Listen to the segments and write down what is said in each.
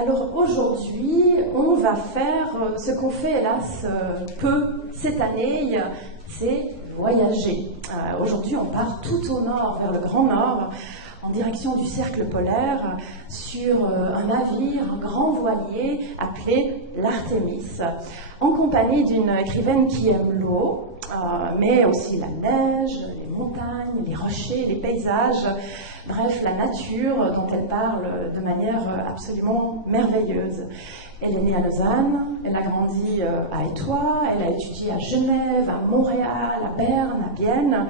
Alors aujourd'hui, on va faire ce qu'on fait hélas peu cette année, c'est voyager. Aujourd'hui, on part tout au nord, vers le Grand Nord, en direction du cercle polaire, sur un navire, un grand voilier appelé l'Artémis, en compagnie d'une écrivaine qui aime l'eau, mais aussi la neige, les montagnes, les rochers, les paysages, bref, la nature dont elle parle de manière absolument merveilleuse. Elle est née à Lausanne, elle a grandi à Étoile, elle a étudié à Genève, à Montréal, à Berne, à Vienne.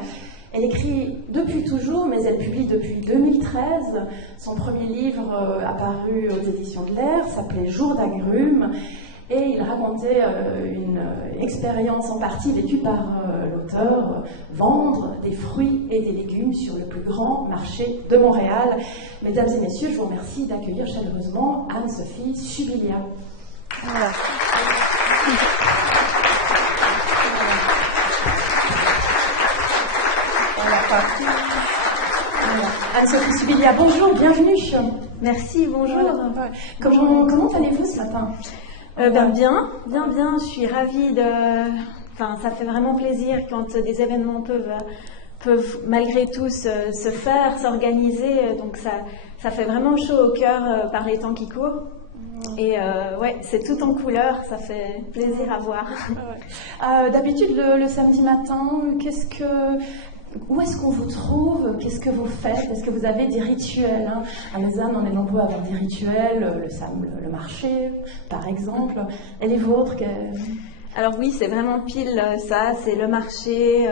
Elle écrit depuis toujours, mais elle publie depuis 2013. Son premier livre apparu aux éditions de l'Air s'appelait Jour d'agrumes. Et il racontait une expérience en partie vécue par l'auteur, vendre des fruits et des légumes sur le plus grand marché de Montréal. Mesdames et messieurs, je vous remercie d'accueillir chaleureusement Anne-Sophie Subilia. Voilà. Anne-Sophie Subilia, bonjour, bienvenue. Merci, bonjour. Voilà. Comment allez-vous ce matin? Bien. Je suis ravie ça fait vraiment plaisir quand des événements peuvent malgré tout se faire, s'organiser. Donc ça fait vraiment chaud au cœur par les temps qui courent. Et c'est tout en couleur, ça fait plaisir à voir. D'habitude, le samedi matin, où est-ce qu'on vous trouve? Qu'est-ce que vous faites? Est-ce que vous avez des rituels? À Lausanne, on est nombreux à avoir des rituels, le marché, par exemple. Et les vôtres? Alors oui, c'est vraiment pile ça, c'est le marché,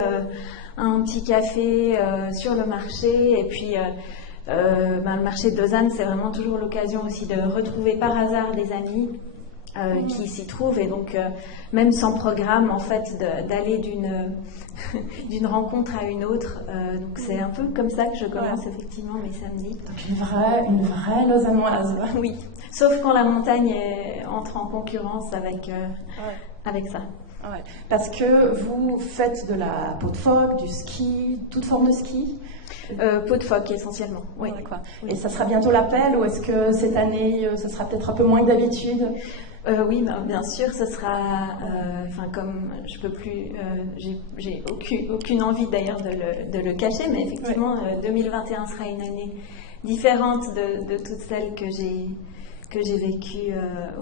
un petit café sur le marché, et puis le marché de Lausanne, c'est vraiment toujours l'occasion aussi de retrouver par hasard des amis qui s'y trouvent, et donc même sans programme en fait d'aller d'une rencontre à une autre, donc c'est un peu comme ça que je commence effectivement mes samedis. Donc une vraie lausannoise. Oui, sauf quand la montagne entre en concurrence avec ça. Ouais. Parce que vous faites de la peau de phoque, du ski, toute forme de ski? Peau de phoque essentiellement, oui. Et ça sera bientôt l'appel, ou est-ce que cette année, ça sera peut-être un peu moins que d'habitude? Oui, bien sûr, ce sera, comme je peux plus, j'ai aucune envie d'ailleurs de le cacher, mais effectivement, 2021 sera une année différente de toutes celles que j'ai vécues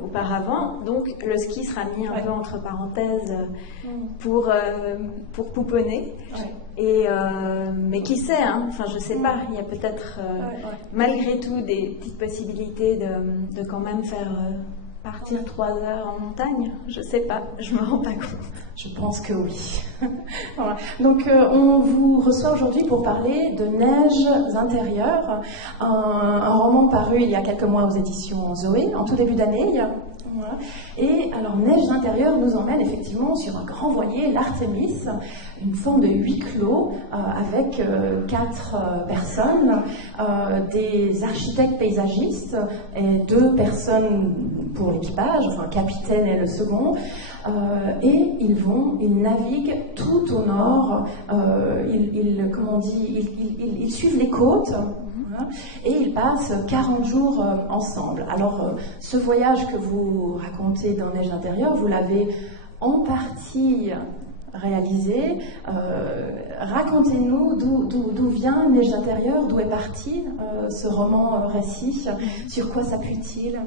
auparavant. Donc le ski sera mis un peu entre parenthèses pour pouponner. Et mais qui sait, je sais pas, il y a peut-être malgré tout des petites possibilités de quand même faire partir 3 heures en montagne. Je sais pas, je me rends pas compte. Je pense que oui. Voilà. Donc on vous reçoit aujourd'hui pour parler de Neiges intérieures, un roman paru il y a quelques mois aux éditions Zoé, en tout début d'année. Voilà. Et alors Neiges intérieures nous emmène effectivement sur un grand voilier, l'Artémis, une forme de huis clos avec 4 personnes, des architectes paysagistes et 2 personnes pour l'équipage, un capitaine et le second, et ils naviguent tout au nord, ils suivent les côtes. Et ils passent 40 jours ensemble. Alors, ce voyage que vous racontez dans Neiges intérieures, vous l'avez en partie réalisé. Racontez-nous d'où vient Neiges intérieures, d'où est parti ce roman récit, sur quoi s'appuie-t-il?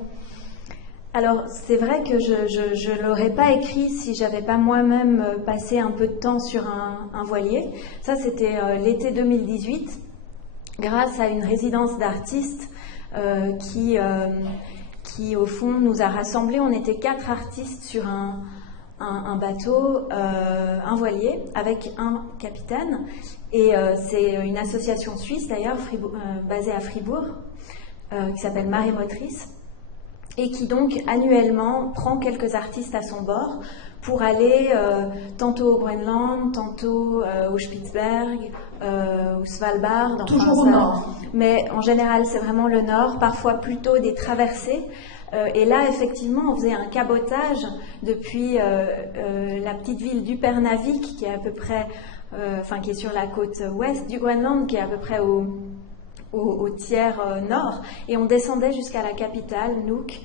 Alors, c'est vrai que je ne l'aurais pas écrit si j'avais pas moi-même passé un peu de temps sur un voilier. Ça, c'était l'été 2018. Grâce à une résidence d'artistes qui, au fond, nous a rassemblés. On était 4 artistes sur un bateau, un voilier, avec un capitaine. Et c'est une association suisse, d'ailleurs, basée à Fribourg, qui s'appelle Marée Motrice, et qui donc annuellement prend quelques artistes à son bord pour aller tantôt au Groenland, tantôt au Spitzberg, au Svalbard. Toujours au nord. Mais en général, c'est vraiment le nord, parfois plutôt des traversées. Et là, effectivement, on faisait un cabotage depuis la petite ville d'Upernavik, qui est à peu près, qui est sur la côte ouest du Groenland, qui est à peu près au tiers nord, et on descendait jusqu'à la capitale, Nuuk,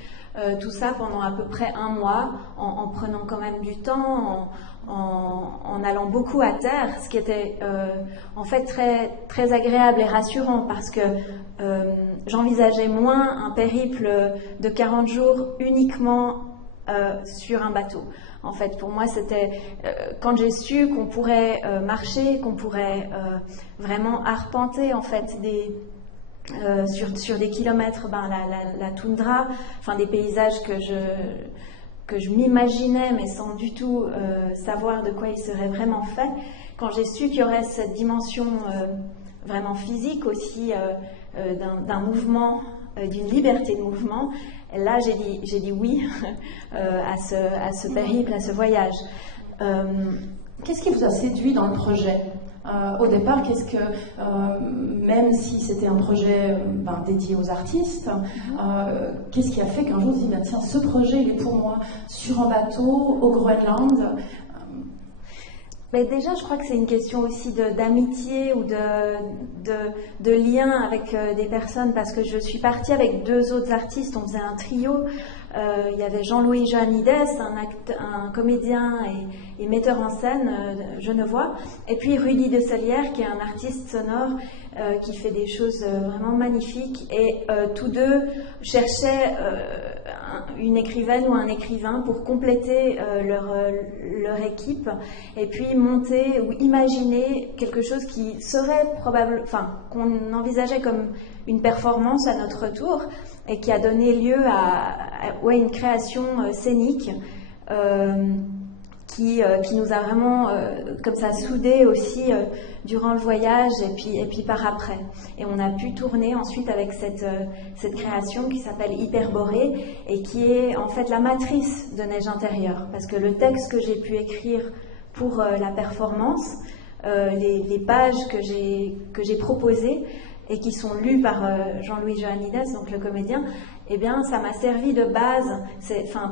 tout ça pendant à peu près un mois, en prenant quand même du temps, en allant beaucoup à terre, ce qui était en fait très, très agréable et rassurant, parce que j'envisageais moins un périple de 40 jours uniquement sur un bateau. En fait, pour moi, c'était quand j'ai su qu'on pourrait marcher, qu'on pourrait vraiment arpenter en fait sur des kilomètres, la toundra, enfin des paysages que je m'imaginais, mais sans du tout savoir de quoi ils seraient vraiment faits. Quand j'ai su qu'il y aurait cette dimension vraiment physique aussi d'un mouvement, d'une liberté de mouvement, là j'ai dit oui à ce périple, à ce voyage. Qu'est-ce qui vous a séduit dans le projet ? Au départ, même si c'était un projet dédié aux artistes, qu'est-ce qui a fait qu'un jour vous dites, tiens, ce projet il est pour moi, sur un bateau, au Groenland? Mais déjà, je crois que c'est une question aussi d'amitié ou de lien avec des personnes, parce que je suis partie avec 2 autres artistes, on faisait un trio. Il y avait Jean-Louis Johannides, un comédien et metteur en scène genevois, et puis Rudy de Solière, qui est un artiste sonore qui fait des choses vraiment magnifiques, et tous 2 cherchaient une écrivaine ou un écrivain pour compléter leur équipe, et puis monter ou imaginer quelque chose qui serait qu'on envisageait comme une performance à notre tour, et qui a donné lieu à une création scénique qui nous a vraiment comme ça soudés aussi durant le voyage et puis par après. Et on a pu tourner ensuite avec cette création qui s'appelle Hyperborée, et qui est en fait la matrice de Neige intérieure, parce que le texte que j'ai pu écrire pour la performance, les pages que j'ai proposées et qui sont lues par Jean-Louis Johannides, donc le comédien, eh bien, ça m'a servi de base.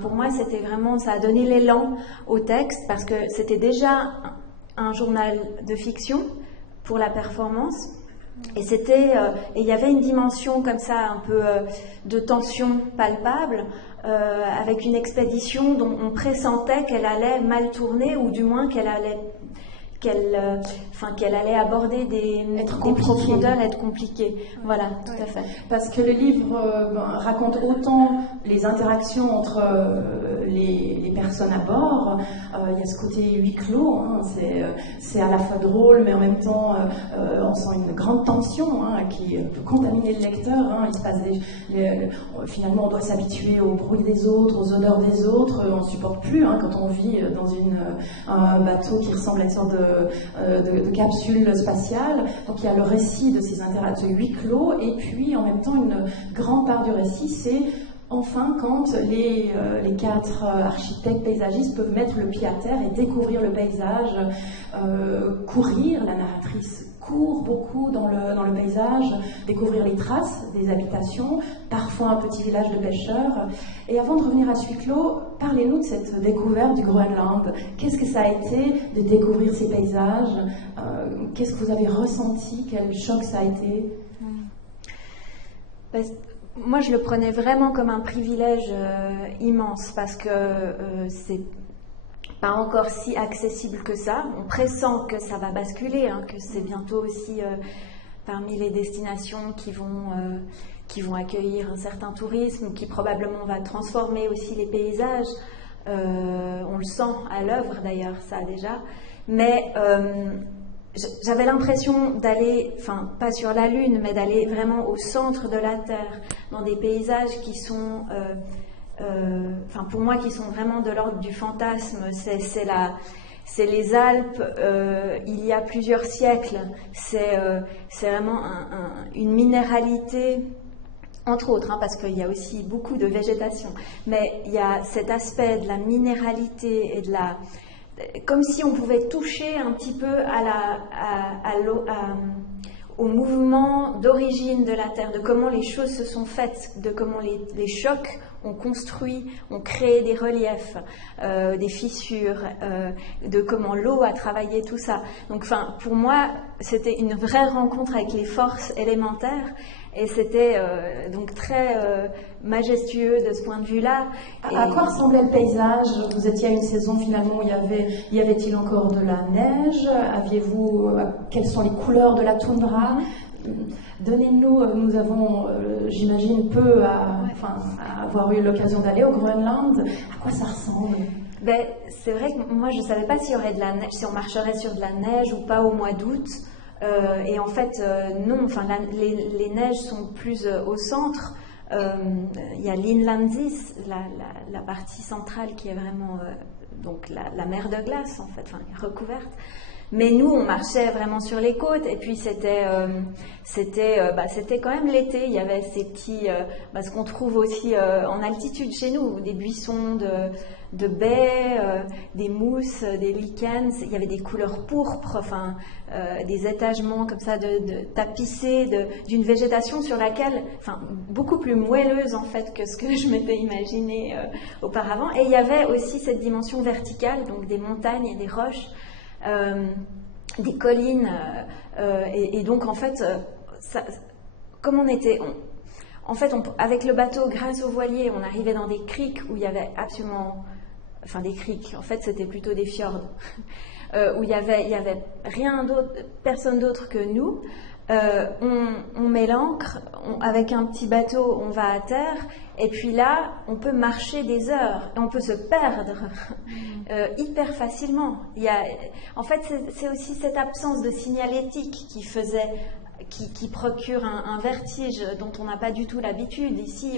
Pour moi, c'était vraiment, ça a donné l'élan au texte, parce que c'était déjà un journal de fiction pour la performance, et il y avait une dimension comme ça, un peu de tension palpable, avec une expédition dont on pressentait qu'elle allait mal tourner, ou du moins qu'elle allait aborder des profondeurs, être compliquée. Voilà, tout à fait. Parce que le livre raconte autant les interactions entre les personnes à bord. Il y a ce côté huis clos, hein, c'est à la fois drôle, mais en même temps on sent une grande tension qui peut contaminer le lecteur. Il se passe finalement on doit s'habituer au bruit des autres, aux odeurs des autres. On ne supporte plus quand on vit dans un bateau qui ressemble à une sorte de capsule spatiale. Donc il y a le récit de ces interactions huis clos, et puis en même temps une grande part du récit, c'est enfin quand les 4 architectes paysagistes peuvent mettre le pied à terre et découvrir le paysage, courir. La narratrice court beaucoup dans le paysage, découvrir les traces des habitations, parfois un petit village de pêcheurs. Et avant de revenir à ce huis clos, parlez-nous de cette découverte du Groenland. Qu'est-ce que ça a été de découvrir ces paysages? Qu'est-ce que vous avez ressenti? Quel choc ça a été? Moi, je le prenais vraiment comme un privilège immense, parce que c'est pas encore si accessible que ça. On pressent que ça va basculer, que c'est bientôt aussi parmi les destinations qui vont accueillir un certain tourisme, qui probablement va transformer aussi les paysages. On le sent à l'œuvre d'ailleurs, ça déjà. Mais j'avais l'impression d'aller, pas sur la Lune, mais d'aller vraiment au centre de la Terre, dans des paysages qui sont... pour moi, qui sont vraiment de l'ordre du fantasme. C'est les Alpes il y a plusieurs siècles. C'est vraiment une minéralité, entre autres, parce qu'il y a aussi beaucoup de végétation. Mais il y a cet aspect de la minéralité et comme si on pouvait toucher un petit peu au mouvement d'origine de la Terre, de comment les choses se sont faites, de comment les chocs on construit, on crée des reliefs, des fissures, de comment l'eau a travaillé tout ça. Donc, pour moi, c'était une vraie rencontre avec les forces élémentaires. Et c'était donc très majestueux de ce point de vue-là. À quoi ressemblait le paysage? Vous étiez à une saison finalement où y avait-il encore de la neige? Quelles sont les couleurs de la toundra? Donnez-nous, nous avons, j'imagine, peu à avoir eu l'occasion d'aller au Groenland. À quoi ça ressemble? C'est vrai que moi je ne savais pas s'il y aurait de la neige, si on marcherait sur de la neige ou pas au mois d'août. Et en fait, non, les neiges sont plus au centre. Il y a l'Inlandsis, la partie centrale qui est vraiment donc la mer de glace, en fait, recouverte. Mais nous, on marchait vraiment sur les côtes, et puis c'était quand même l'été. Il y avait ces petits, ce qu'on trouve aussi en altitude chez nous, des buissons de baies, des mousses, des lichens. Il y avait des couleurs pourpres, des étagements comme ça tapissés d'une végétation sur laquelle, beaucoup plus moelleuse en fait que ce que je m'étais imaginé auparavant. Et il y avait aussi cette dimension verticale, donc des montagnes et des roches. Des collines et donc en fait comme on était avec le bateau grâce au voilier on arrivait dans des criques où il y avait absolument des criques en fait c'était plutôt des fjords où il y avait rien d'autre, personne d'autre que nous. On met l'ancre, avec un petit bateau, on va à terre, et puis là, on peut marcher des heures, et on peut se perdre hyper facilement. En fait, c'est aussi cette absence de signalétique qui procure un vertige dont on n'a pas du tout l'habitude. Ici,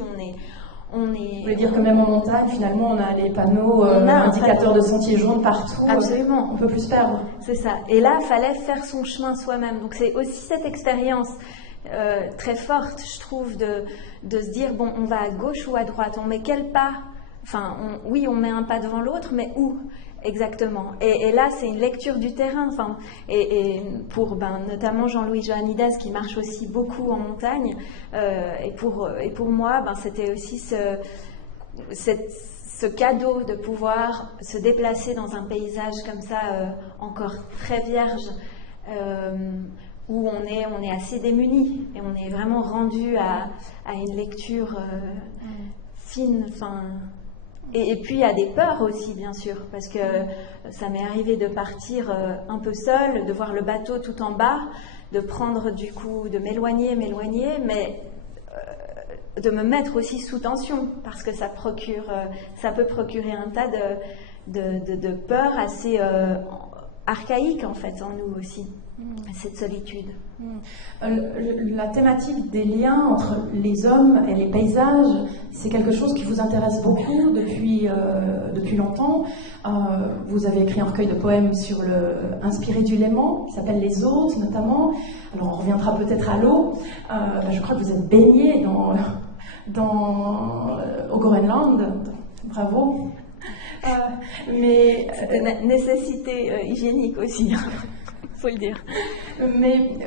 Vous voulez dire que même en montagne, finalement, on a les panneaux indicateurs de sentiers jaunes partout. Absolument. On peut plus se perdre. C'est ça. Et là, il fallait faire son chemin soi-même. Donc c'est aussi cette expérience très forte, je trouve, de se dire, bon, on va à gauche ou à droite, on met quel pas? On met un pas devant l'autre, mais où exactement? Et là, c'est une lecture du terrain. Et pour notamment Jean-Louis Johannides, qui marche aussi beaucoup en montagne, et pour moi, c'était aussi ce cadeau de pouvoir se déplacer dans un paysage comme ça, encore très vierge, où on est assez démuni et on est vraiment rendu à une lecture fine. Et puis il y a des peurs aussi, bien sûr, parce que ça m'est arrivé de partir un peu seule, de voir le bateau tout en bas, de prendre du coup, de m'éloigner, mais de me mettre aussi sous tension, parce que ça peut procurer un tas de peurs assez archaïques en fait en nous aussi. Cette solitude. La thématique des liens entre les hommes et les paysages, c'est quelque chose qui vous intéresse beaucoup depuis longtemps. Vous avez écrit un recueil de poèmes inspiré du Léman, qui s'appelle Les Hôtes notamment. Alors on reviendra peut-être à l'eau. Je crois que vous êtes baigné au Groenland. Bravo. Mais nécessité hygiénique aussi. Faut le dire. Mais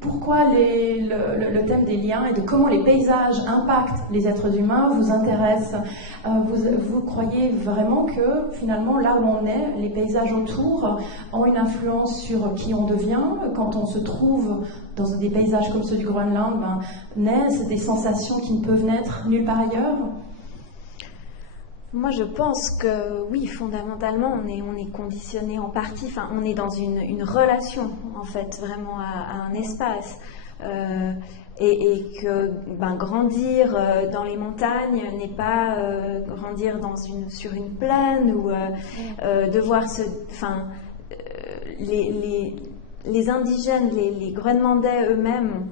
pourquoi le thème des liens et de comment les paysages impactent les êtres humains vous intéresse? Vous croyez vraiment que finalement là où on est, les paysages autour ont une influence sur qui on devient? Quand on se trouve dans des paysages comme ceux du Groenland, naissent des sensations qui ne peuvent naître nulle part ailleurs? Moi, je pense que oui, fondamentalement, on est conditionné en partie. On est dans une relation, en fait, vraiment à un espace, et que grandir dans les montagnes n'est pas grandir sur une plaine ou devoir les indigènes, les Groenlandais eux-mêmes.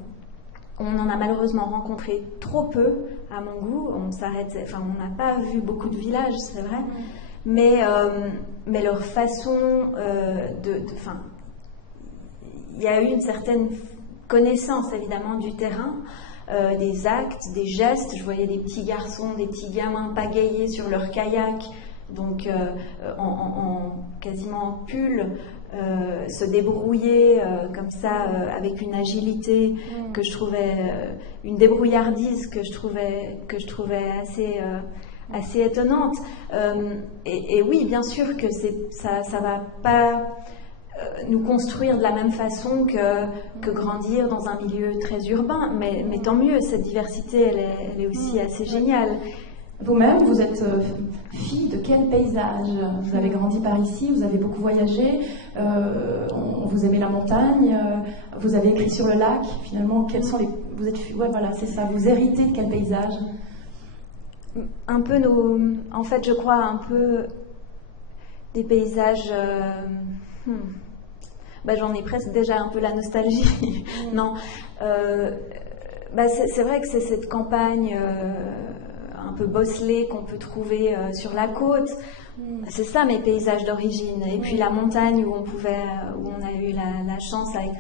On en a malheureusement rencontré trop peu, à mon goût. On n'a pas vu beaucoup de villages, c'est vrai. Mais leur façon il y a eu une certaine connaissance, évidemment, du terrain, des actes, des gestes. Je voyais des petits garçons, des petits gamins pagayer sur leur kayak, donc quasiment en pull, se débrouiller comme ça avec une agilité que je trouvais, une débrouillardise que je trouvais assez étonnante. Et oui, bien sûr que ça va pas nous construire de la même façon que grandir dans un milieu très urbain, mais tant mieux, cette diversité, elle est aussi assez géniale. Vous-même, vous êtes fille de quel paysage? Vous avez grandi par ici, vous avez beaucoup voyagé, vous aimez la montagne, vous avez écrit sur le lac, finalement, quels sont les... Vous êtes... Ouais, voilà, c'est ça, vous héritez de quel paysage? Un peu en fait, je crois un peu des paysages. J'en ai presque déjà un peu la nostalgie. Non, c'est vrai que c'est cette campagne un peu bosselée qu'on peut trouver sur la côte. C'est ça mes paysages d'origine. Et puis la montagne où on a eu la chance avec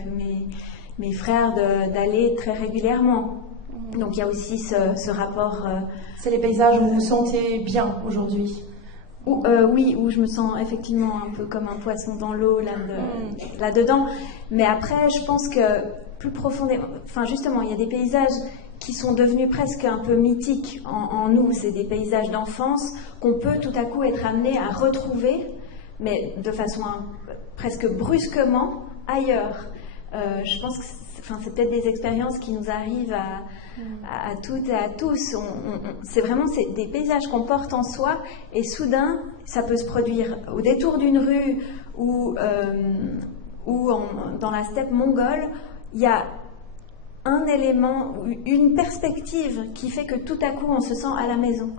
mes frères d'aller très régulièrement. Donc il y a aussi ce rapport. C'est les paysages où vous vous sentez bien aujourd'hui? Oui, où je me sens effectivement un peu comme un poisson dans l'eau là-dedans. Mais après, je pense que plus profondément, justement, il y a des paysages qui sont devenus presque un peu mythiques en nous. C'est des paysages d'enfance qu'on peut tout à coup être amené à retrouver, mais de façon presque brusquement ailleurs. Je pense que c'est peut-être des expériences qui nous arrivent à toutes et à tous. C'est des paysages qu'on porte en soi et soudain, ça peut se produire au détour d'une rue ou dans la steppe mongole. Il y a un élément, une perspective qui fait que tout à coup, on se sent à la maison.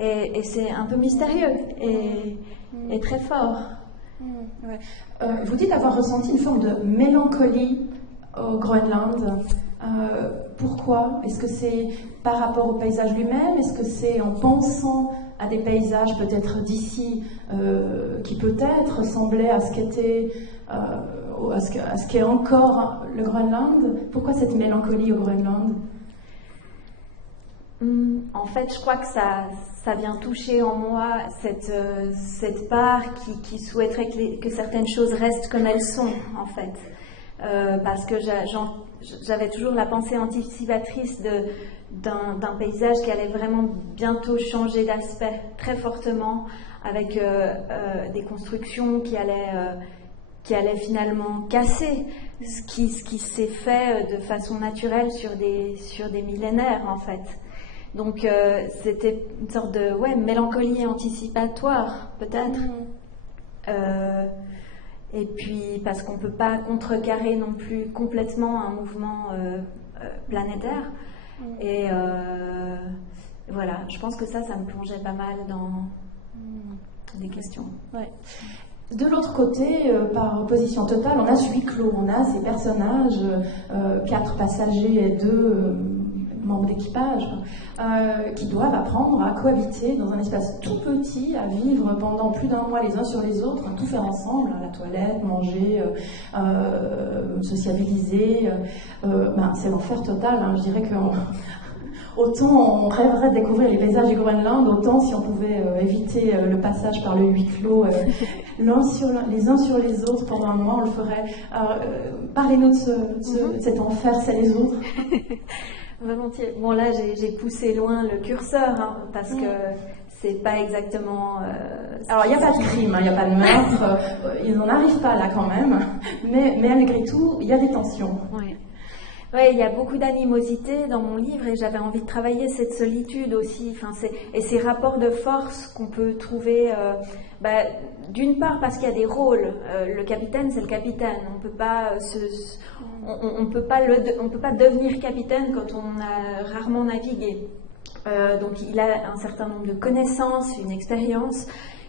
Et c'est un peu mystérieux et très fort. Ouais. Vous dites avoir ressenti une forme de mélancolie au Groenland. Pourquoi? Est-ce que c'est par rapport au paysage lui-même? Est-ce que c'est en pensant à des paysages peut-être d'ici qui peut-être ressemblaient à ce qu'était, à ce qu'est encore le Groenland? Pourquoi cette mélancolie au Groenland? En fait, je crois que ça vient toucher en moi cette part qui souhaiterait que certaines choses restent comme elles sont, en fait. Parce que j'avais toujours la pensée anticipatrice d'un paysage qui allait vraiment bientôt changer d'aspect très fortement, avec des constructions qui allaient finalement casser ce qui s'est fait de façon naturelle sur des millénaires, en fait. Donc c'était une sorte de mélancolie anticipatoire, peut-être. Et puis parce qu'on ne peut pas contrecarrer non plus complètement un mouvement planétaire. Et voilà, je pense que ça me plongeait pas mal dans des questions. Ouais. De l'autre côté, par opposition totale, on a ce huis clos, on a ces personnages, 4 passagers et 2 membres d'équipage, qui doivent apprendre à cohabiter dans un espace tout petit, à vivre pendant plus d'1 mois les uns sur les autres, à tout faire ensemble, la toilette, manger, sociabiliser. C'est l'enfer total, hein. Je dirais que autant on rêverait de découvrir les paysages du Groenland, autant si on pouvait éviter le passage par le huis clos, les uns sur les autres pendant 1 mois, on le ferait. Parlez-nous de cet enfer, c'est les autres. Volontiers. Bon, là, j'ai poussé loin le curseur, hein, parce que c'est pas exactement... Alors, il n'y a pas de crime, il n'y a pas de meurtre, ils n'en arrivent pas là quand même, mais malgré tout, il y a des tensions. Oui. Oui, il y a beaucoup d'animosité dans mon livre et j'avais envie de travailler cette solitude aussi, et ces rapports de force qu'on peut trouver, d'une part parce qu'il y a des rôles. Le capitaine, c'est le capitaine. On peut pas on peut pas devenir capitaine quand on a rarement navigué. Donc il a un certain nombre de connaissances, une expérience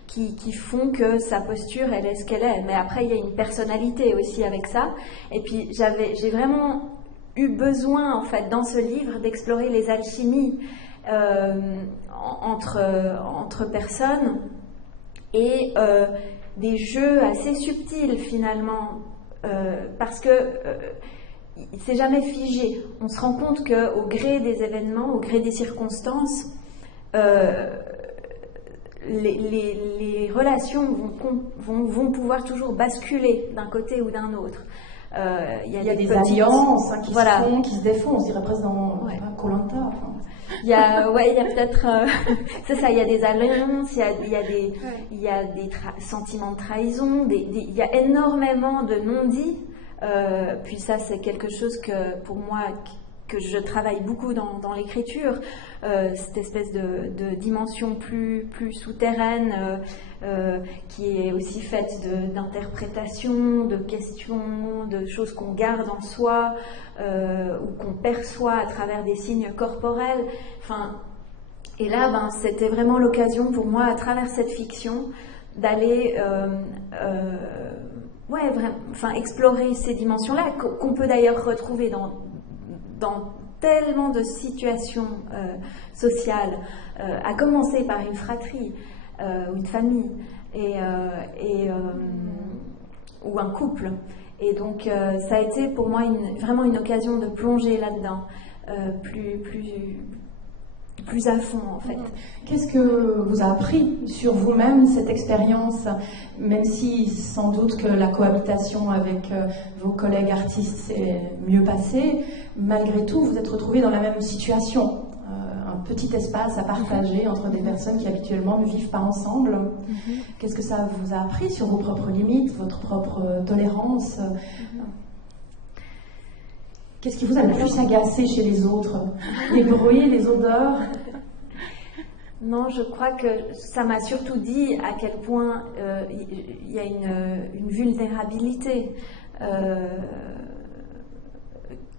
qui font que sa posture, elle est ce qu'elle est. Mais après, il y a une personnalité aussi avec ça. Et puis j'ai vraiment eu besoin, en fait, dans ce livre, d'explorer les alchimies entre personnes et des jeux assez subtils, finalement, parce que c'est jamais figé. On se rend compte qu'au gré des événements, au gré des circonstances, les relations vont pouvoir toujours basculer d'un côté ou d'un autre. Il y a des alliances qui se font, qui se défont, on se dirait presque dans Koh-Lanta. Enfin. Il y a peut-être, c'est ça, il y a des alliances, il y a des sentiments de trahison, il y a énormément de non-dits. Puis ça, c'est quelque chose que, pour moi, que je travaille beaucoup dans l'écriture, cette espèce de dimension plus souterraine, qui est aussi faite d'interprétations, de questions, de choses qu'on garde en soi, ou qu'on perçoit à travers des signes corporels. Enfin, et là, c'était vraiment l'occasion pour moi, à travers cette fiction, d'aller explorer ces dimensions-là, qu'on peut d'ailleurs retrouver dans tellement de situations sociales, à commencer par une fratrie ou une famille ou un couple. Et donc ça a été pour moi vraiment une occasion de plonger là-dedans plus à fond, en fait. Qu'est-ce que vous a appris sur vous-même, cette expérience, même si sans doute que la cohabitation avec vos collègues artistes s'est mieux passée, malgré tout, vous êtes retrouvés dans la même situation, un petit espace à partager entre des personnes qui habituellement ne vivent pas ensemble. Qu'est-ce que ça vous a appris sur vos propres limites, votre propre tolérance? Qu'est-ce qui vous a le plus agacé chez les autres? Les bruits, les odeurs? Non, je crois que ça m'a surtout dit à quel point il y a une vulnérabilité,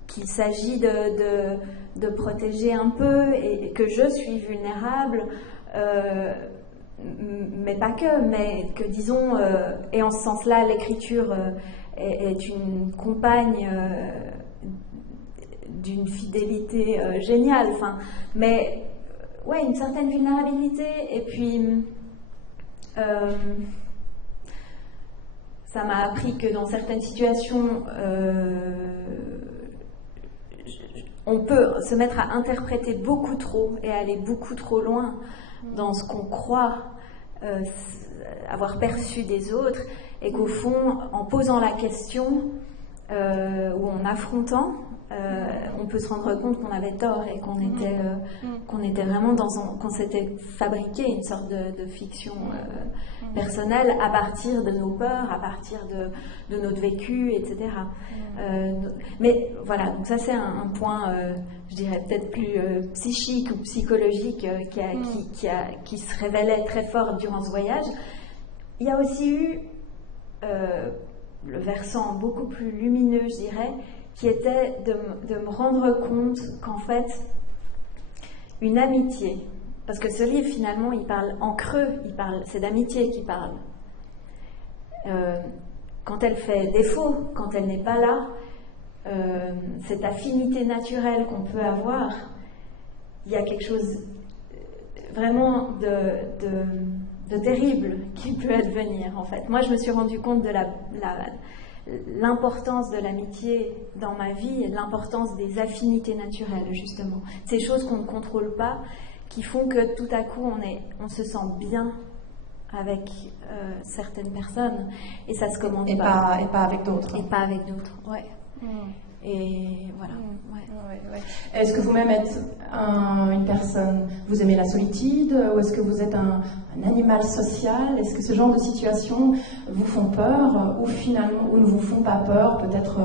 qu'il s'agit de protéger un peu, et que je suis vulnérable, mais pas que, mais que disons, et en ce sens-là, l'écriture est une compagne d'une fidélité géniale, mais ouais, une certaine vulnérabilité, et puis ça m'a appris que dans certaines situations on peut se mettre à interpréter beaucoup trop et aller beaucoup trop loin dans ce qu'on croit avoir perçu des autres, et qu'au fond, en posant la question ou en affrontant, on peut se rendre compte qu'on avait tort et qu'on était vraiment qu'on s'était fabriqué une sorte de fiction personnelle à partir de nos peurs, à partir de notre vécu, etc. Mais voilà, donc ça c'est un point, je dirais peut-être plus psychique ou psychologique qui se révélait très fort durant ce voyage. Il y a aussi eu le versant beaucoup plus lumineux, je dirais, qui était de me rendre compte qu'en fait, une amitié, parce que ce livre finalement il parle en creux, c'est d'amitié qu'il parle. Quand elle fait défaut, quand elle n'est pas là, cette affinité naturelle qu'on peut avoir, il y a quelque chose vraiment de terrible qui peut advenir en fait. Moi je me suis rendu compte de l'importance de l'amitié dans ma vie et de l'importance des affinités naturelles, justement. Ces choses qu'on ne contrôle pas, qui font que tout à coup on se sent bien avec certaines personnes, et ça se commande pas. Et pas avec d'autres. Et pas avec d'autres, ouais. Et voilà. Ouais. Est-ce que vous-même êtes une personne, vous aimez la solitude, ou est-ce que vous êtes un animal social? Est-ce que ce genre de situations vous font peur, ou finalement, ou ne vous font pas peur, peut-être,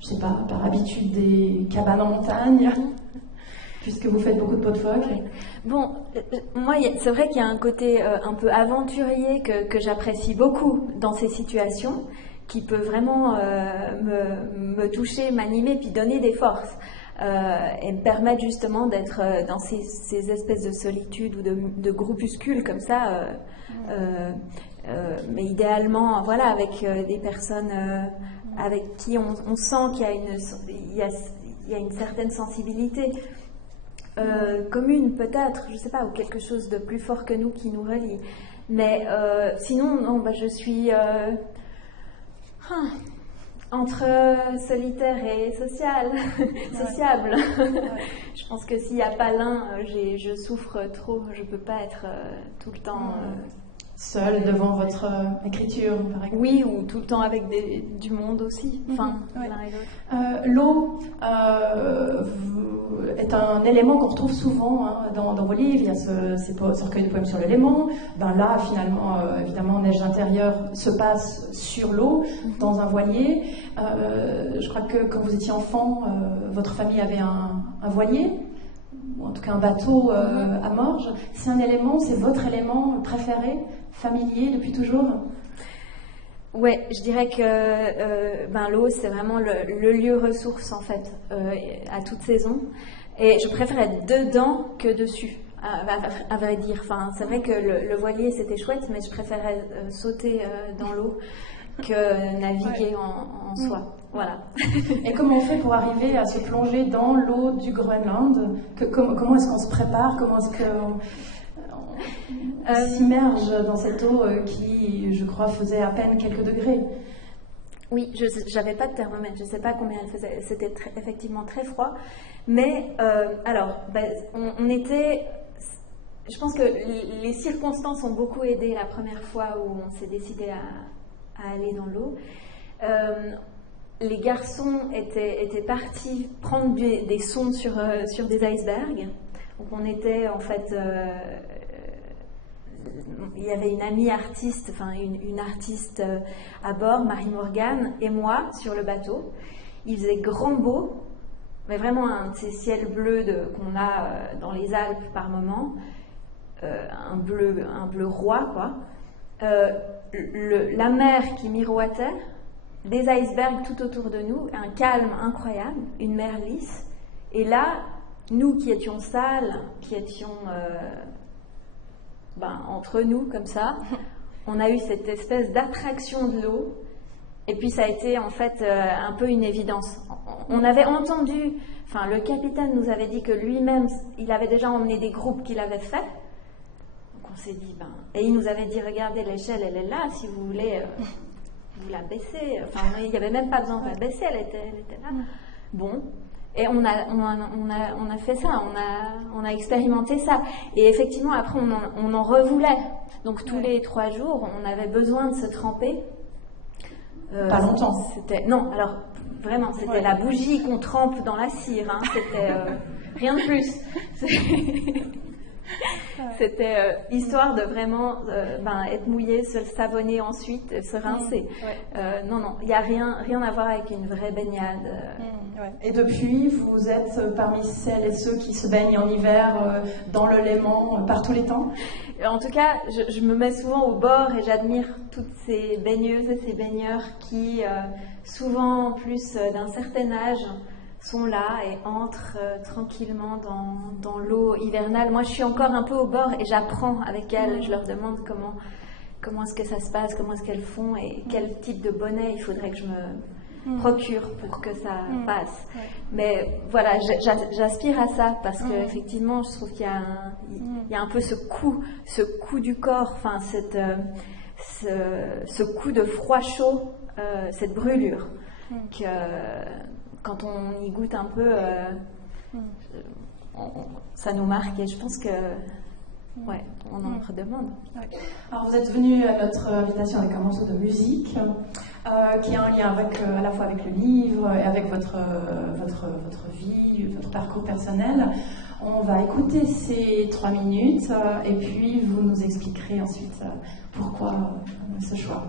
je sais pas, par habitude des cabanes en montagne, puisque vous faites beaucoup de pot de phoque? Bon, moi, c'est vrai qu'il y a un côté un peu aventurier que j'apprécie beaucoup dans ces situations, qui peut vraiment me toucher, m'animer, puis donner des forces, et me permettre justement d'être dans ces espèces de solitude ou de groupuscules comme ça, mais idéalement, voilà, avec des personnes avec qui on sent qu'il y a une certaine sensibilité commune peut-être, je sais pas, ou quelque chose de plus fort que nous qui nous relie. Mais sinon, non, je suis... Entre solitaire et sociable. Je pense que s'il n'y a pas l'un, je souffre trop. Je ne peux pas être tout le temps seule devant votre écriture, par exemple. Oui, ou tout le temps avec du monde aussi. Enfin, l'un et l'autre. L'eau est un élément qu'on retrouve souvent dans vos livres. Il y a ce recueil de poèmes sur le Léman. Là, finalement, évidemment, Neige intérieure se passe sur l'eau, dans un voilier. Je crois que quand vous étiez enfant, votre famille avait un voilier, ou en tout cas un bateau à Morges. C'est un élément, c'est votre élément préféré, familier depuis toujours? Ouais, je dirais que l'eau, c'est vraiment le lieu ressource, en fait, à toute saison. Et je préfère être dedans que dessus, à vrai dire. Enfin, c'est vrai que le voilier, c'était chouette, mais je préférais sauter dans l'eau que naviguer en soi. Voilà. Et comment on fait pour arriver à se plonger dans l'eau du Groenland? Comment est-ce qu'on se prépare? Comment est-ce qu'on s'immerge dans cette eau qui, je crois, faisait à peine quelques degrés? Oui, je n'avais pas de thermomètre, je ne sais pas combien elle faisait, c'était effectivement très froid. Mais on était... Je pense que les circonstances ont beaucoup aidé la première fois où on s'est décidé à aller dans l'eau. Les garçons étaient partis prendre des sons sur des icebergs. Donc on était en fait... il y avait une amie artiste, enfin une artiste à bord, Marie Morgan, et moi sur le bateau. Il faisait grand beau, mais vraiment un de ces ciels bleus qu'on a dans les Alpes par moment, un bleu roi, quoi. La mer qui miroitait, des icebergs tout autour de nous, un calme incroyable, une mer lisse. Et là, nous qui étions sales, qui étions entre nous comme ça, on a eu cette espèce d'attraction de l'eau. Et puis ça a été en fait un peu une évidence. On avait entendu, enfin le capitaine nous avait dit que lui-même, il avait déjà emmené des groupes qu'il avait fait. Donc on s'est dit, et il nous avait dit, regardez l'échelle, elle est là, si vous voulez, vous la baissez. Enfin il n'y avait même pas besoin de la baisser, elle était là. Bon. Et on a fait ça, on a expérimenté ça. Et effectivement, après, on en revoulait. Donc tous les 3 jours, on avait besoin de se tremper. Pas longtemps. Non, alors vraiment, c'était la bougie qu'on trempe dans la cire. Hein. C'était rien de plus. C'était histoire de vraiment être mouillé, se savonner ensuite, se rincer. Non, il n'y a rien à voir avec une vraie baignade. Et depuis, vous êtes parmi celles et ceux qui se baignent en hiver dans le Léman par tous les temps? En tout cas, je me mets souvent au bord et j'admire toutes ces baigneuses et ces baigneurs qui, souvent en plus d'un certain âge, sont là et entrent tranquillement dans l'eau hivernale. Moi, je suis encore un peu au bord et j'apprends avec elles. Je leur demande comment est-ce que ça se passe, comment est-ce qu'elles font et quel type de bonnet il faudrait que je me procure pour que ça passe. Mais voilà, j'aspire à ça parce qu'effectivement, je trouve qu'il y a un peu ce coup du corps, enfin ce coup de froid-chaud, cette brûlure que... Quand on y goûte un peu, ça nous marque et je pense que, on en redemande. Alors vous êtes venu à notre invitation avec un morceau de musique qui a un lien à la fois avec le livre et avec votre vie, votre parcours personnel. On va écouter ces 3 minutes et puis vous nous expliquerez ensuite pourquoi ce choix.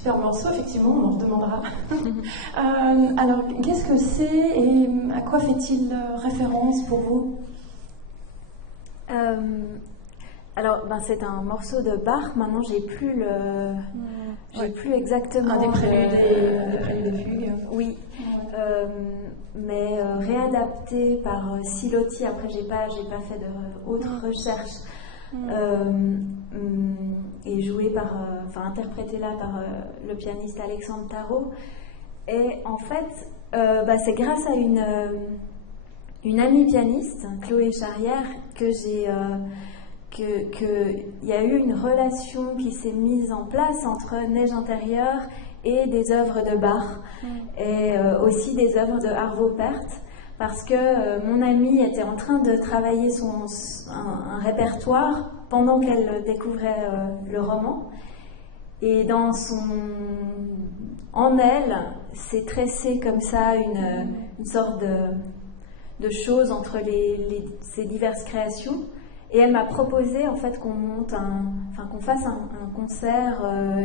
super morceau, effectivement, on en redemandera. Alors, qu'est-ce que c'est et à quoi fait-il référence pour vous? Alors, c'est un morceau de Bach. Maintenant, j'ai plus plus exactement. Un des préludes et des fugues. Oui, mais réadapté par Silotti. Après, j'ai pas fait d'autres recherches. Et joué interprété là par le pianiste Alexandre Tarot. Et en fait, c'est grâce à une amie pianiste, Chloé Charrière, que il y a eu une relation qui s'est mise en place entre Neige intérieure et des œuvres de Bach, et aussi des œuvres de Arvo Pärt, parce que mon amie était en train de travailler un répertoire pendant qu'elle découvrait le roman, et en elle s'est tressée comme ça une sorte de chose entre ces diverses créations. Et elle m'a proposé en fait qu'on fasse un concert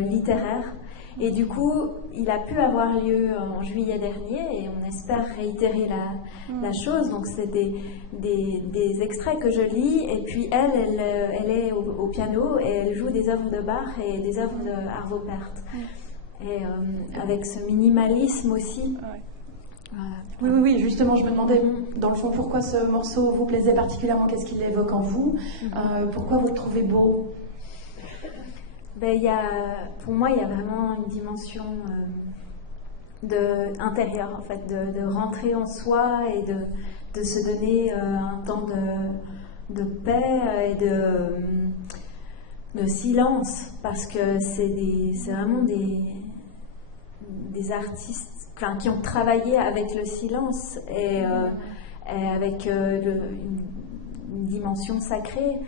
littéraire. Et du coup, il a pu avoir lieu en juillet dernier et on espère réitérer la chose. Donc c'est des extraits que je lis, et puis elle est au piano et elle joue des œuvres de Bach et des œuvres de Arvo Pärt. Et avec ce minimalisme aussi. Oui, justement, je me demandais, dans le fond, pourquoi ce morceau vous plaisait particulièrement, qu'est-ce qu'il évoque en vous, pourquoi vous le trouvez beau? Pour moi, il y a vraiment une dimension intérieure, en fait, de rentrer en soi et de se donner un temps de paix et de silence, parce que c'est vraiment des artistes qui ont travaillé avec le silence et avec une dimension sacrée.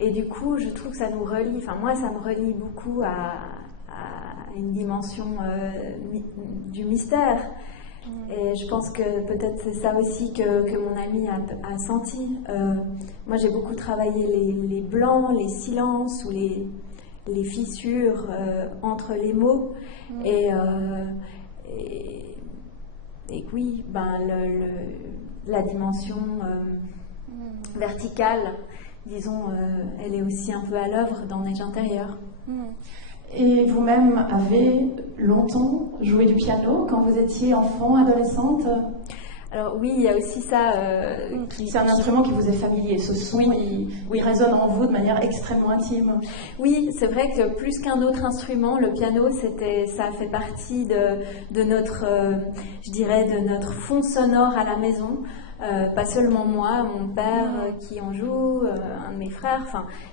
Et du coup, je trouve que ça nous relie, moi ça me relie beaucoup à une dimension du mystère. Et je pense que peut-être c'est ça aussi que mon ami a senti. Moi j'ai beaucoup travaillé les blancs, les silences ou les fissures entre les mots. Et oui, la dimension verticale, disons, elle est aussi un peu à l'œuvre dans Neige intérieure. Et vous-même avez longtemps joué du piano quand vous étiez enfant, adolescente? Alors oui, il y a aussi ça. C'est un instrument qui vous est familier, ce son, il résonne en vous de manière extrêmement intime. Oui, c'est vrai que plus qu'un autre instrument, le piano, ça fait partie de notre, je dirais, de notre fond sonore à la maison. Pas seulement moi, mon père qui en joue, un de mes frères,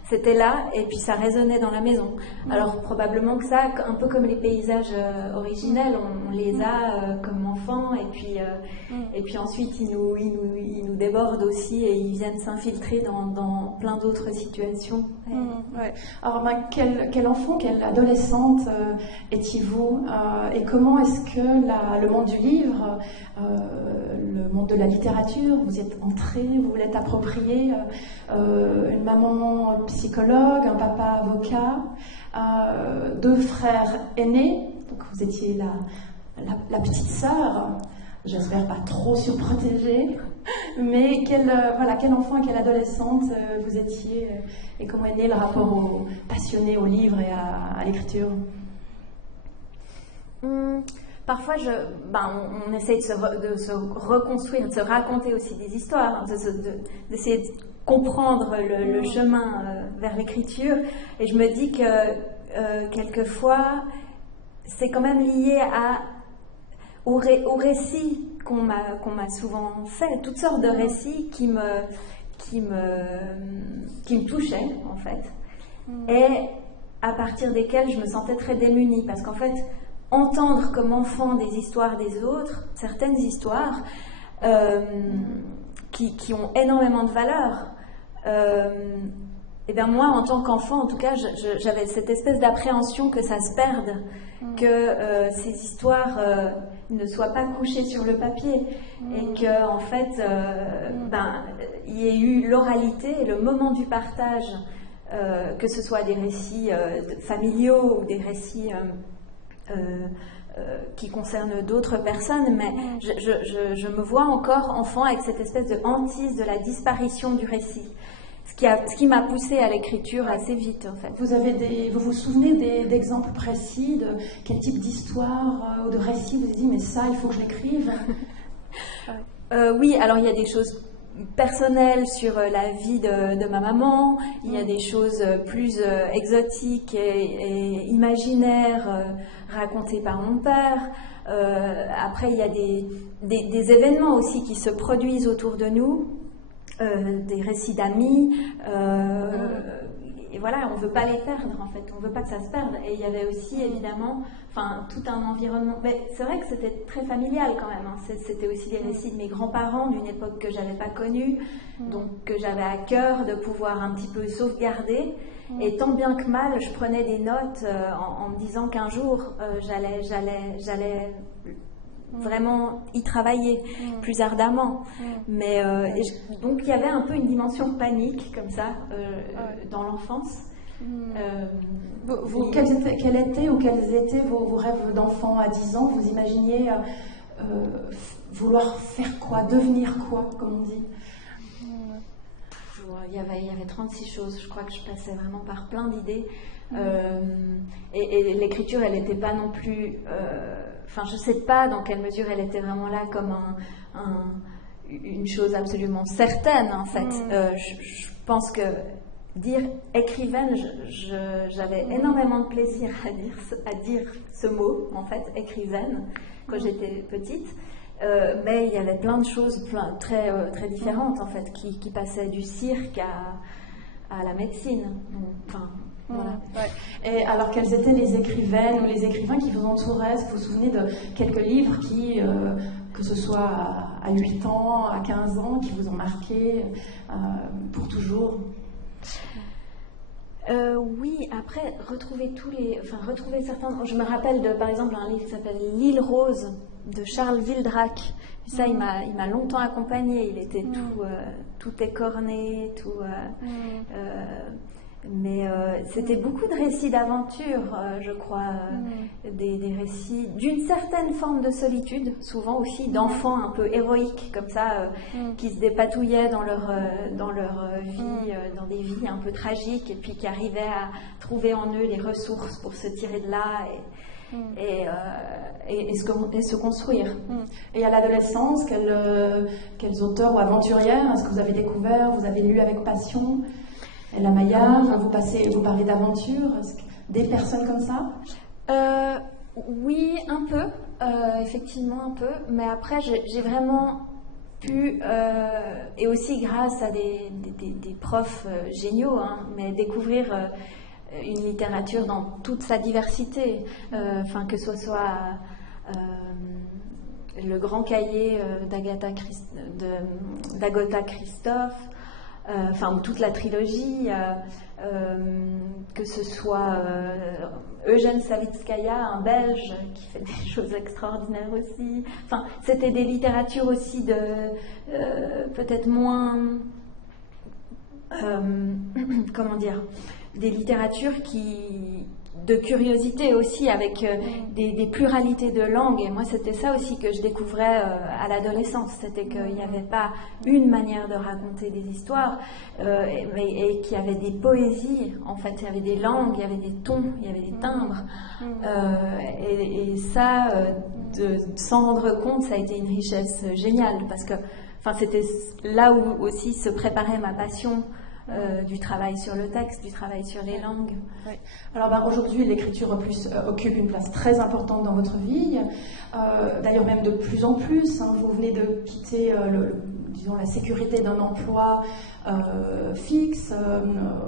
c'était là, et puis ça résonnait dans la maison. Alors probablement que ça, un peu comme les paysages originels, on les a comme enfants, et puis ensuite ils nous débordent aussi, et ils viennent s'infiltrer dans plein d'autres situations. Ouais. Alors quel enfant, quelle adolescente étiez-vous, et comment est-ce que le monde du livre, le monde de la littérature, vous y êtes entré, vous vous l'êtes approprié, une maman psychologue, un papa avocat, 2 frères aînés, donc vous étiez la petite sœur, j'espère pas trop surprotégée, mais quel enfant et quelle adolescente vous étiez, et comment est né le rapport passionné au livre et à l'écriture? Parfois, on essaye de se reconstruire, de se raconter aussi des histoires, d'essayer de comprendre le chemin vers l'écriture. Et je me dis que quelquefois, c'est quand même lié au récit qu'on m'a souvent fait, toutes sortes de récits qui me touchaient, en fait. Et à partir desquels je me sentais très démunie, parce qu'en fait, entendre comme enfant des histoires des autres, certaines histoires qui ont énormément de valeur, et bien moi, en tant qu'enfant, en tout cas, j'avais cette espèce d'appréhension que ça se perde, que ces histoires ne soient pas couchées sur le papier, et que en fait, il y ait eu l'oralité et le moment du partage, que ce soit des récits familiaux ou des récits qui concerne d'autres personnes, mais je me vois encore enfant avec cette espèce de hantise de la disparition du récit. Ce qui m'a poussée à l'écriture assez vite, en fait. Vous vous souvenez d'exemples précis de quel type d'histoire ou de récit vous avez dit, mais ça, il faut que je l'écrive? Oui, alors il y a des choses personnelles sur la vie de ma maman, il y a des choses plus exotiques et imaginaires racontées par mon père. Après, il y a des événements aussi qui se produisent autour de nous. Des récits d'amis, et voilà, on ne veut pas les perdre en fait, on ne veut pas que ça se perde. Et il y avait aussi évidemment tout un environnement, mais c'est vrai que c'était très familial quand même, hein. C'était aussi les récits de mes grands-parents d'une époque que je n'avais pas connue, donc que j'avais à cœur de pouvoir un petit peu sauvegarder. Et tant bien que mal, je prenais des notes en me disant qu'un jour j'allais vraiment y travailler plus ardemment. Mais donc il y avait un peu une dimension de panique comme ça dans l'enfance. Quels étaient vos rêves d'enfant à 10 ans? Vous imaginiez vouloir faire quoi? Devenir quoi, comme on dit? Il y avait 36 choses. Je crois que je passais vraiment par plein d'idées. Et l'écriture, elle n'était pas non plus... je ne sais pas dans quelle mesure elle était vraiment là comme une chose absolument certaine, en fait. Je pense que dire écrivaine, j'avais énormément de plaisir à dire ce mot, en fait, écrivaine, quand j'étais petite. Mais il y avait plein de choses très différentes, en fait, qui passaient du cirque à la médecine. Voilà. Et alors, quelles étaient les écrivaines ou les écrivains qui vous entouraient? Est-ce que vous vous souvenez de quelques livres qui, que ce soit à 8 ans, à 15 ans, qui vous ont marqué pour toujours? Oui, après, retrouver certains... Je me rappelle par exemple, un livre qui s'appelle L'île rose de Charles Wildrac. Ça, il m'a longtemps accompagné. Il était tout écorné, mais c'était beaucoup de récits d'aventure, je crois, des récits d'une certaine forme de solitude, souvent aussi d'enfants un peu héroïques comme ça, qui se dépatouillaient dans leur vie, dans des vies un peu tragiques, et puis qui arrivaient à trouver en eux les ressources pour se tirer de là et se construire. Et à l'adolescence, quels auteurs ou aventurières est-ce que vous avez découvert, vous avez lu avec passion? La Maya, vous parlez d'aventure, des personnes comme ça? Oui, un peu, effectivement un peu, mais après j'ai vraiment pu, et aussi grâce à des profs géniaux, hein, mais découvrir une littérature dans toute sa diversité, que ce soit le grand cahier d'Agatha Christophe, ou toute la trilogie, que ce soit Eugène Savitskaya, un Belge qui fait des choses extraordinaires aussi. C'était des littératures aussi de peut-être moins, comment dire, des littératures de curiosité aussi, avec des pluralités de langues. Et moi, c'était ça aussi que je découvrais à l'adolescence. C'était qu'il n'y avait pas une manière de raconter des histoires, et qu'il y avait des poésies. En fait, il y avait des langues, il y avait des tons, il y avait des timbres. Et ça, s'en rendre compte, ça a été une richesse géniale. Parce que c'était là où aussi se préparait ma passion du travail sur le texte, du travail sur les langues. Oui. Alors aujourd'hui, l'écriture occupe une place très importante dans votre vie, d'ailleurs même de plus en plus. Hein, vous venez de quitter la sécurité d'un emploi fixe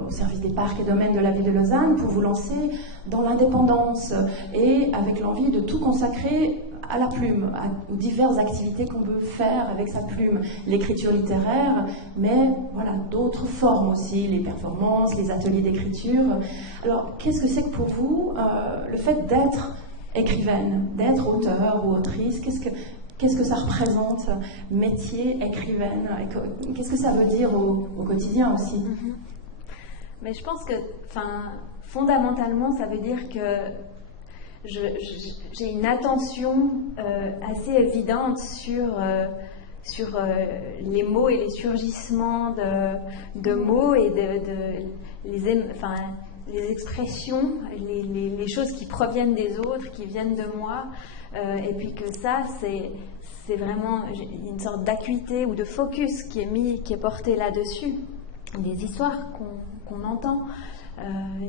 au service des parcs et domaines de la ville de Lausanne pour vous lancer dans l'indépendance et avec l'envie de tout consacrer à la plume, aux diverses activités qu'on peut faire avec sa plume, l'écriture littéraire, mais voilà, d'autres formes aussi, les performances, les ateliers d'écriture. Alors, qu'est-ce que c'est que pour vous le fait d'être écrivaine, d'être auteur ou autrice? Qu'est-ce que ça représente, métier écrivaine? Qu'est-ce que ça veut dire au quotidien aussi? Mais je pense que, fondamentalement, ça veut dire que j'ai une attention assez évidente sur les mots et les surgissements de mots et les expressions, les choses qui proviennent des autres, qui viennent de moi, et puis que ça, c'est vraiment une sorte d'acuité ou de focus qui est porté là-dessus. Des histoires qu'on entend,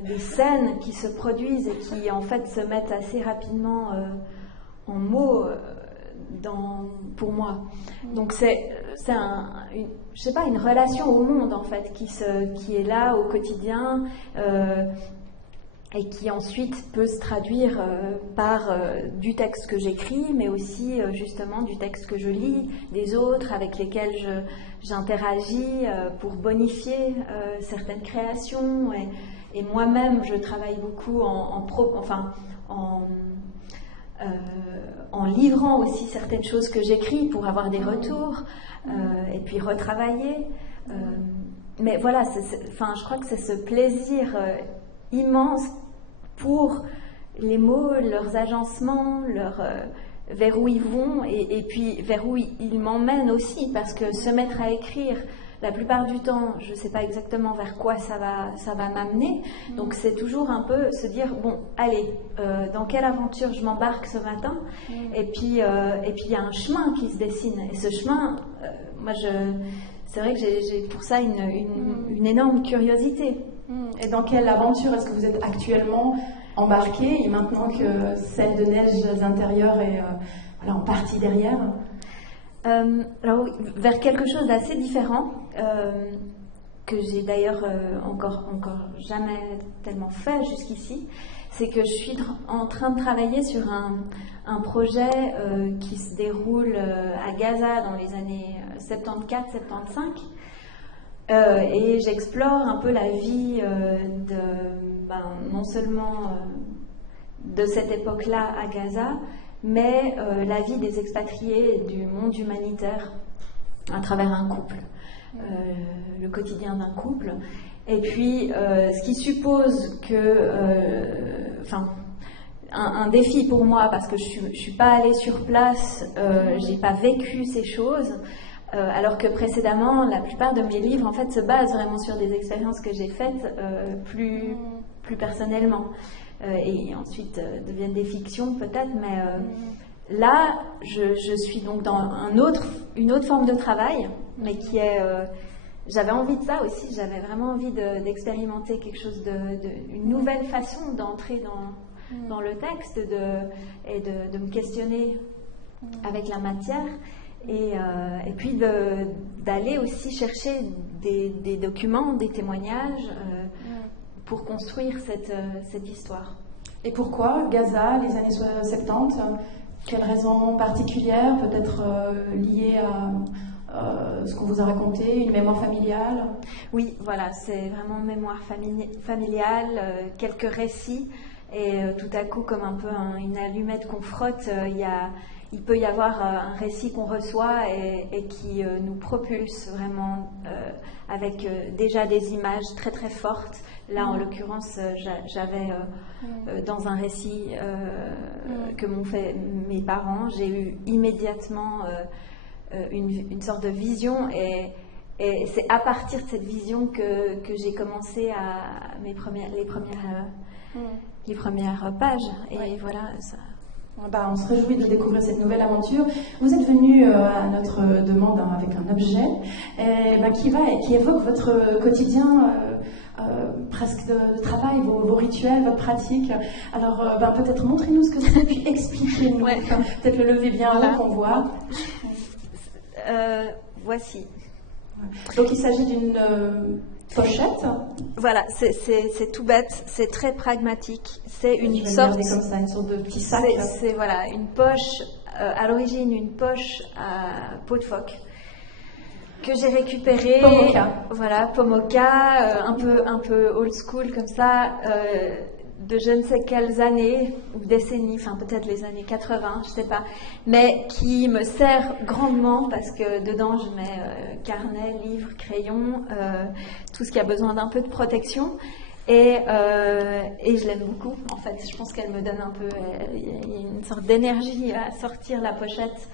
des scènes qui se produisent et qui en fait se mettent assez rapidement en mots pour moi. Donc c'est une relation au monde en fait qui est là au quotidien et qui ensuite peut se traduire par du texte que j'écris, mais aussi justement du texte que je lis, des autres avec lesquels j'interagis pour bonifier certaines créations. Et moi-même, je travaille beaucoup en livrant aussi certaines choses que j'écris pour avoir des retours et puis retravailler. Mais voilà, je crois que c'est ce plaisir immense pour les mots, leurs agencements, vers où ils vont et puis vers où ils m'emmènent aussi, parce que se mettre à écrire, la plupart du temps, je ne sais pas exactement vers quoi ça va m'amener. Donc c'est toujours un peu se dire, bon, allez, dans quelle aventure je m'embarque ce matin? Et puis il y a un chemin qui se dessine. Et ce chemin, c'est vrai que j'ai pour ça une énorme curiosité. Et dans quelle aventure est-ce que vous êtes actuellement embarqué, et maintenant que celle de Neiges intérieures est en partie derrière? Alors, vers quelque chose d'assez différent, que j'ai d'ailleurs encore jamais tellement fait jusqu'ici, c'est que je suis en train de travailler sur un projet qui se déroule à Gaza dans les années 74-75. Et j'explore un peu la vie non seulement de cette époque-là à Gaza, mais la vie des expatriés du monde humanitaire à travers un couple, le quotidien d'un couple. Et puis, ce qui suppose un défi pour moi, parce que je suis pas allée sur place, j'ai pas vécu ces choses. Alors que précédemment, la plupart de mes livres en fait se basent vraiment sur des expériences que j'ai faites plus personnellement et ensuite deviennent des fictions peut-être, mais là je suis donc dans une autre forme de travail, mais qui est j'avais envie de ça aussi, j'avais vraiment envie d'expérimenter quelque chose une nouvelle façon d'entrer dans le texte et de me questionner avec la matière. Et puis d'aller aussi chercher des documents, des témoignages pour construire cette histoire. Et pourquoi Gaza, les années 70? Quelle raison particulière, peut-être liée à ce qu'on vous a raconté, une mémoire familiale? Oui, voilà, c'est vraiment une mémoire familiale, quelques récits, et tout à coup, comme un peu une allumette qu'on frotte, il peut y avoir un récit qu'on reçoit et qui nous propulse vraiment avec déjà des images très très fortes. Là, en l'occurrence, j'avais dans un récit que m'ont fait mes parents, j'ai eu immédiatement une sorte de vision et c'est à partir de cette vision que j'ai commencé les premières pages. Et voilà, ça... on se réjouit de découvrir cette nouvelle aventure. Vous êtes venu à notre demande avec un objet qui évoque votre quotidien presque de travail, vos rituels, votre pratique. Alors peut-être montrez-nous ce que c'est, puis expliquez-nous. Ouais. Peut-être le lever bien haut qu'on voit. Voici. Donc il s'agit d'une pochette. Voilà, c'est tout bête, c'est très pragmatique. C'est une sorte de petit sac. C'est voilà, une poche, à l'origine une poche à peau de phoque que j'ai récupérée. Pomoka. Voilà, Pomoka, un peu old school comme ça, de je ne sais quelles années ou décennies, enfin peut-être les années 80, je sais pas, mais qui me sert grandement parce que dedans je mets carnet, livre, crayon, tout ce qui a besoin d'un peu de protection. Et je l'aime beaucoup, en fait. Je pense qu'elle me donne un peu, il y a une sorte d'énergie à sortir la pochette.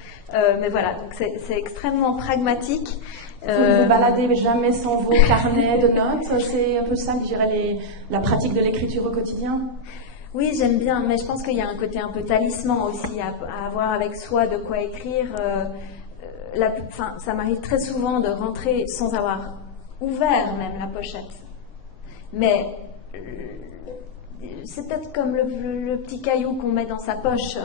Mais voilà, donc c'est extrêmement pragmatique. Vous ne vous baladez jamais sans vos carnets de notes, c'est un peu ça, je dirais, la pratique de l'écriture au quotidien? Oui, j'aime bien, mais je pense qu'il y a un côté un peu talisman aussi à avoir avec soi de quoi écrire. Ça m'arrive très souvent de rentrer sans avoir ouvert même la pochette. Mais c'est peut-être comme le petit caillou qu'on met dans sa poche,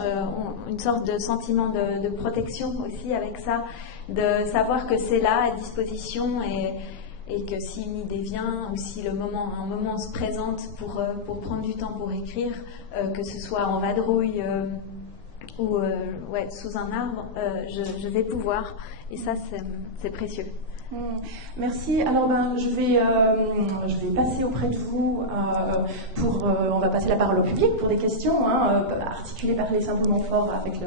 une sorte de sentiment de protection aussi avec ça, de savoir que c'est là à disposition et que si une idée vient ou si un moment se présente pour prendre du temps pour écrire, que ce soit en vadrouille ou sous un arbre, je vais pouvoir, et ça c'est précieux. Merci. Alors je vais passer auprès de vous on va passer la parole au public pour des questions, articuler, parler simplement fort avec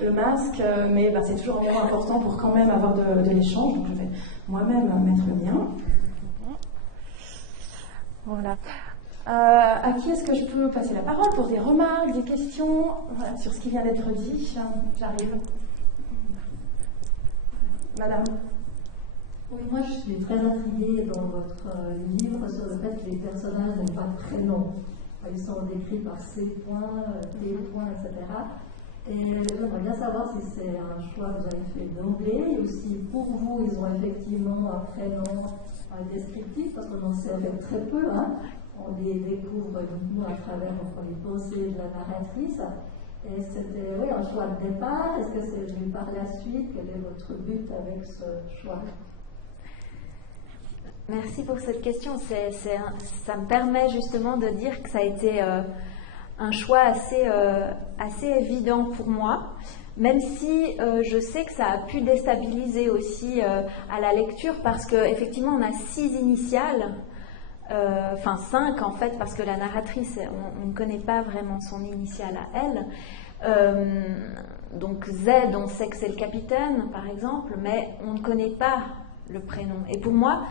le masque, mais c'est toujours vraiment important pour quand même avoir de l'échange, donc je vais moi-même mettre le mien. Voilà. À qui est-ce que je peux passer la parole pour des remarques, des questions sur ce qui vient d'être dit? J'arrive. Madame. Oui, moi je suis très intriguée dans votre livre sur le fait que les personnages n'ont pas de prénom. Ils sont décrits par C points, T points, etc. Et j'aimerais bien savoir si c'est un choix que vous avez fait d'emblée, ou si pour vous ils ont effectivement un prénom descriptif, parce qu'on en sait très peu. On les découvre uniquement à travers les pensées de la narratrice. Et c'était un choix de départ. Est-ce que c'est vu par la suite? Quel est votre but avec ce choix? Merci pour cette question. Ça me permet justement de dire que ça a été un choix assez évident pour moi, même si je sais que ça a pu déstabiliser aussi à la lecture, parce qu'effectivement on a 6 initiales, 5 en fait, parce que la narratrice, on ne connaît pas vraiment son initiale à elle. Donc Z, on sait que c'est le capitaine par exemple, mais on ne connaît pas le prénom. Et pour moi,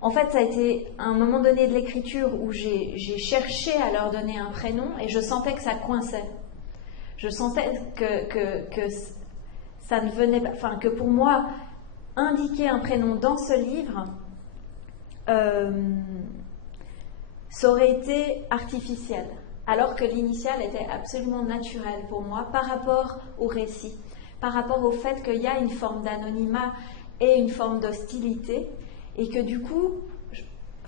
en fait, ça a été un moment donné de l'écriture où j'ai cherché à leur donner un prénom et je sentais que ça coinçait. Je sentais que ça ne venait pas, que pour moi, indiquer un prénom dans ce livre, ça aurait été artificiel, alors que l'initiale était absolument naturelle pour moi par rapport au récit, par rapport au fait qu'il y a une forme d'anonymat et une forme d'hostilité. Et que du coup,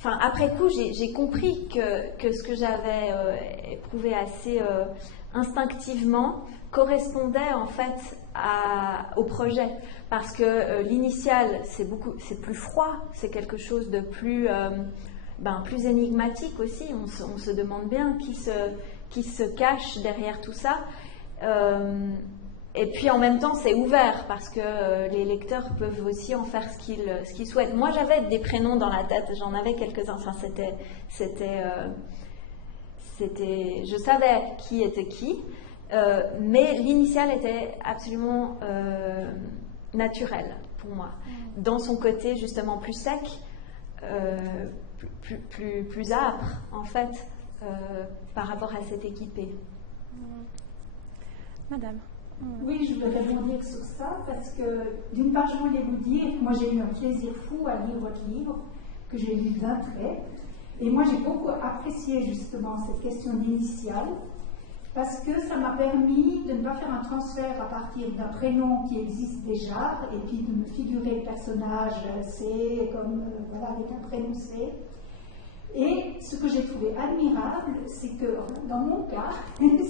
après coup, j'ai compris que ce que j'avais éprouvé assez instinctivement correspondait en fait au projet. Parce que l'initiale, c'est plus froid, c'est quelque chose de plus énigmatique aussi. On se demande bien qui se cache derrière tout ça. Et puis en même temps, c'est ouvert parce que les lecteurs peuvent aussi en faire ce qu'ils souhaitent. Moi, j'avais des prénoms dans la tête, j'en avais quelques-uns. Je savais qui était qui, mais l'initiale était absolument naturelle pour moi. Dans son côté justement plus sec, plus âpre en fait, par rapport à cette équipée. Madame. Oui, je voudrais rebondir sur ça parce que d'une part, je voulais vous dire que moi j'ai eu un plaisir fou à lire votre livre, que j'ai lu d'un trait. Et moi j'ai beaucoup apprécié justement cette question d'initiale parce que ça m'a permis de ne pas faire un transfert à partir d'un prénom qui existe déjà et puis de me figurer le personnage C comme avec un prénom C. Et ce que j'ai trouvé admirable, c'est que dans mon cas,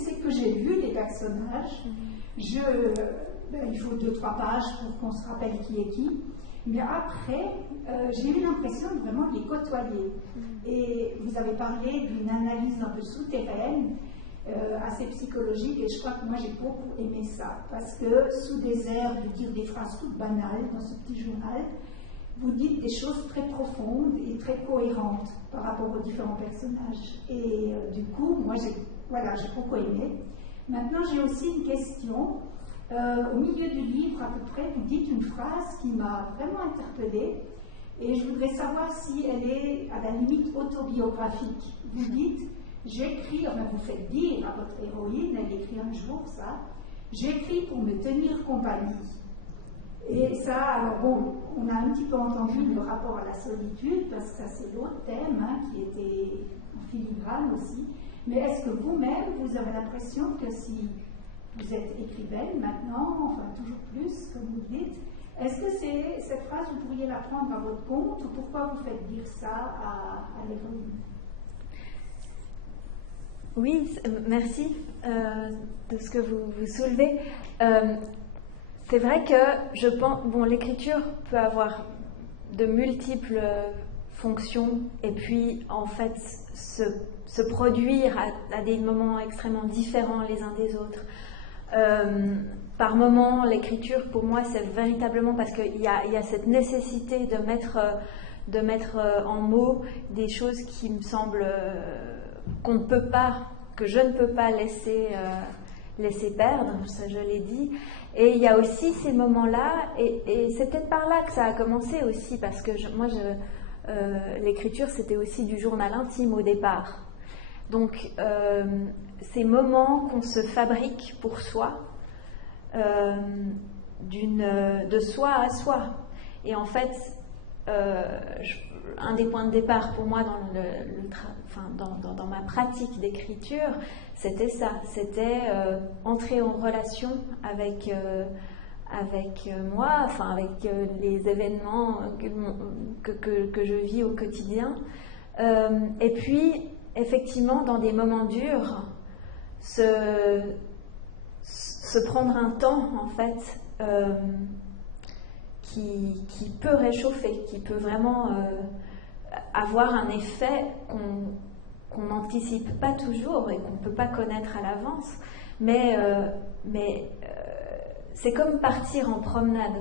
c'est que j'ai vu les personnages. Il faut 2-3 pages pour qu'on se rappelle qui est qui. Mais après, j'ai eu l'impression vraiment de les côtoyer. Et vous avez parlé d'une analyse un peu souterraine, assez psychologique, et je crois que moi j'ai beaucoup aimé ça. Parce que sous des airs de dire des phrases toutes banales dans ce petit journal, vous dites des choses très profondes et très cohérentes par rapport aux différents personnages. Et du coup, moi j'ai beaucoup aimé. Maintenant, j'ai aussi une question. Au milieu du livre, à peu près, vous dites une phrase qui m'a vraiment interpellée. Et je voudrais savoir si elle est à la limite autobiographique. Vous dites, j'écris, enfin vous faites dire à votre héroïne, elle écrit un jour ça, j'écris pour me tenir compagnie. Et ça, alors bon, on a un petit peu entendu le rapport à la solitude, parce que ça c'est l'autre thème qui était en filigrane aussi. Mais est-ce que vous-même, vous avez l'impression que si vous êtes écrivaine maintenant, enfin toujours plus, comme vous dites, est-ce que cette phrase, vous pourriez la prendre à votre compte, ou pourquoi vous faites dire ça à l'héroïne? Oui, merci de ce que vous soulevez. C'est vrai que je pense, bon, l'écriture peut avoir de multiples fonctions et puis en fait se produire à des moments extrêmement différents les uns des autres. Par moments, l'écriture pour moi c'est véritablement parce qu'il y a cette nécessité de mettre en mots des choses qui me semblent qu'on ne peut pas, que je ne peux pas laisser perdre, ça je l'ai dit. Et il y a aussi ces moments-là, et c'est peut-être par là que ça a commencé aussi, parce que l'écriture c'était aussi du journal intime au départ. Donc ces moments qu'on se fabrique pour soi, de soi à soi. Et en fait, un des points de départ pour moi dans ma pratique d'écriture, c'était ça, c'était entrer en relation avec moi, enfin avec les événements que je vis au quotidien, et puis effectivement dans des moments durs se prendre un temps en fait qui peut réchauffer, qui peut vraiment avoir un effet qu'on n'anticipe pas toujours et qu'on ne peut pas connaître à l'avance, mais c'est comme partir en promenade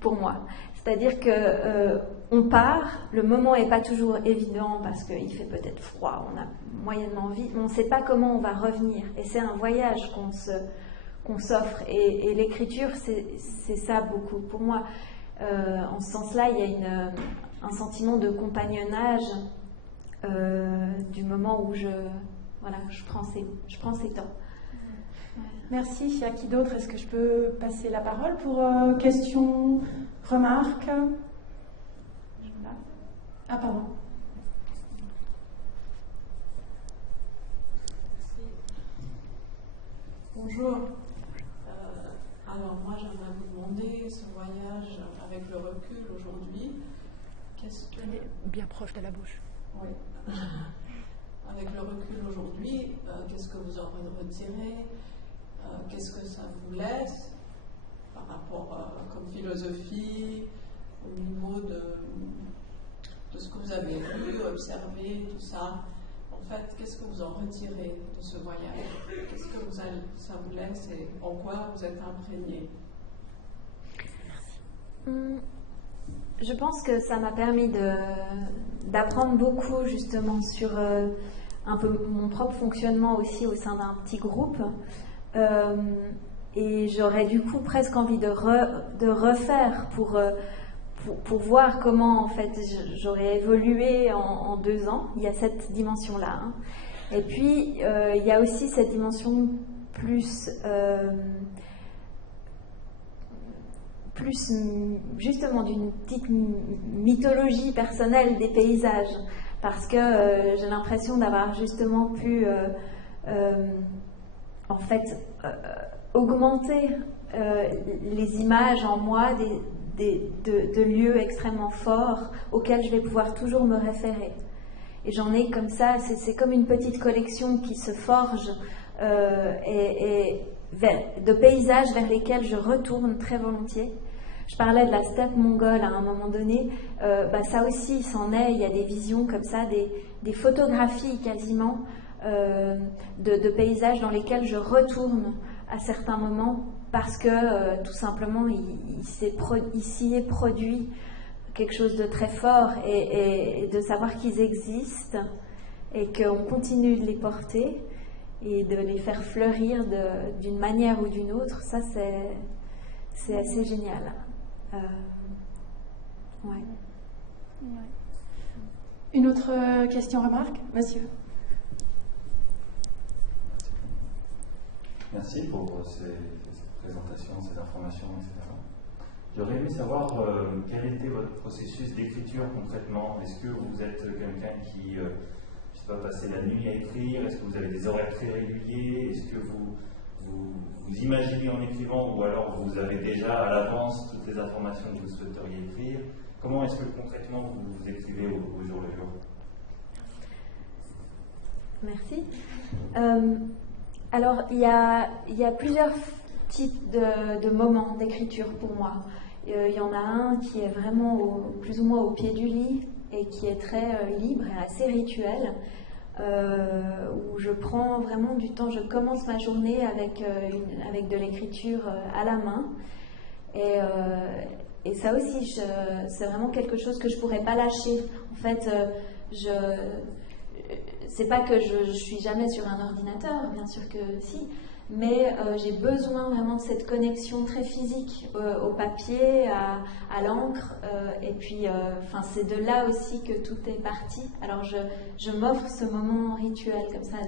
pour moi. C'est-à-dire que on part, le moment n'est pas toujours évident parce qu'il fait peut-être froid, on a moyennement envie, on ne sait pas comment on va revenir. Et c'est un voyage qu'on s'offre. Et l'écriture, c'est ça beaucoup. Pour moi, en ce sens-là, il y a un sentiment de compagnonnage du moment où je prends ces temps. Merci. À qui d'autre est-ce que je peux passer la parole pour questions, remarques? Ah, pardon. Bonjour. Alors moi j'aimerais vous demander, ce voyage avec le recul aujourd'hui, Elle est bien proche de la bouche. Oui. Avec le recul aujourd'hui, qu'est-ce que vous en retirez? Qu'est-ce que ça vous laisse par rapport comme philosophie, au niveau de ce que vous avez lu, observé, tout ça? En fait, qu'est-ce que vous en retirez de ce voyage? Qu'est-ce que ça vous laisse et en quoi vous êtes imprégné? Je pense que ça m'a permis d'apprendre beaucoup justement sur un peu mon propre fonctionnement aussi au sein d'un petit groupe. Et j'aurais du coup presque envie de refaire pour voir comment en fait j'aurais évolué en 2 ans. Il y a cette dimension-là. Hein. Et puis il y a aussi cette dimension plus justement d'une petite mythologie personnelle des paysages, parce que j'ai l'impression d'avoir justement pu en fait augmenter les images en moi de lieux extrêmement forts auxquels je vais pouvoir toujours me référer. Et j'en ai comme ça, c'est comme une petite collection qui se forge de paysages vers lesquels je retourne très volontiers. Je parlais de la steppe mongole à un moment donné, ça aussi c'en est, il y a des visions comme ça, des photographies quasiment de paysages dans lesquels je retourne à certains moments parce que tout simplement il s'y est produit quelque chose de très fort et de savoir qu'ils existent et qu'on continue de les porter et de les faire fleurir d'une manière ou d'une autre, ça c'est assez génial. Ouais. Une autre question, remarque, monsieur? Merci pour cette présentation, ces informations, etc. J'aurais aimé savoir quel était votre processus d'écriture concrètement. Est-ce que vous êtes quelqu'un qui, je ne sais pas, passez la nuit à écrire? Est-ce que vous avez des horaires très réguliers? Est-ce que vous imaginez en écrivant, ou alors vous avez déjà à l'avance toutes les informations que vous souhaiteriez écrire? Comment est-ce que concrètement vous écrivez au jour le jour? Merci. Alors, il y a plusieurs types de moments d'écriture pour moi. Il y en a un qui est vraiment plus ou moins au pied du lit et qui est très libre et assez rituel, où je prends vraiment du temps. Je commence ma journée avec de l'écriture à la main. Et ça aussi, c'est vraiment quelque chose que je ne pourrais pas lâcher. En fait, c'est pas que je suis jamais sur un ordinateur, bien sûr que si, mais j'ai besoin vraiment de cette connexion très physique au papier, à l'encre, et puis c'est de là aussi que tout est parti. Alors je m'offre ce moment rituel comme ça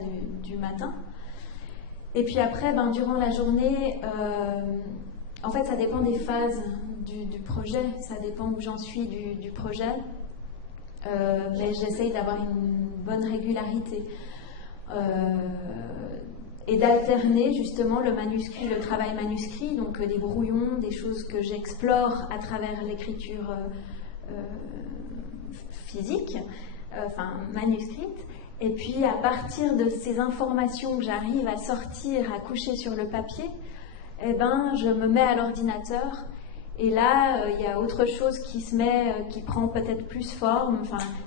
du matin. Et puis après, durant la journée, en fait ça dépend des phases du projet, ça dépend où j'en suis du projet. Mais j'essaye d'avoir une bonne régularité et d'alterner justement le travail manuscrit, donc des brouillons, des choses que j'explore à travers l'écriture physique, manuscrite, et puis à partir de ces informations que j'arrive à sortir, à coucher sur le papier, je me mets à l'ordinateur. Et là, il y a autre chose qui prend peut-être plus forme,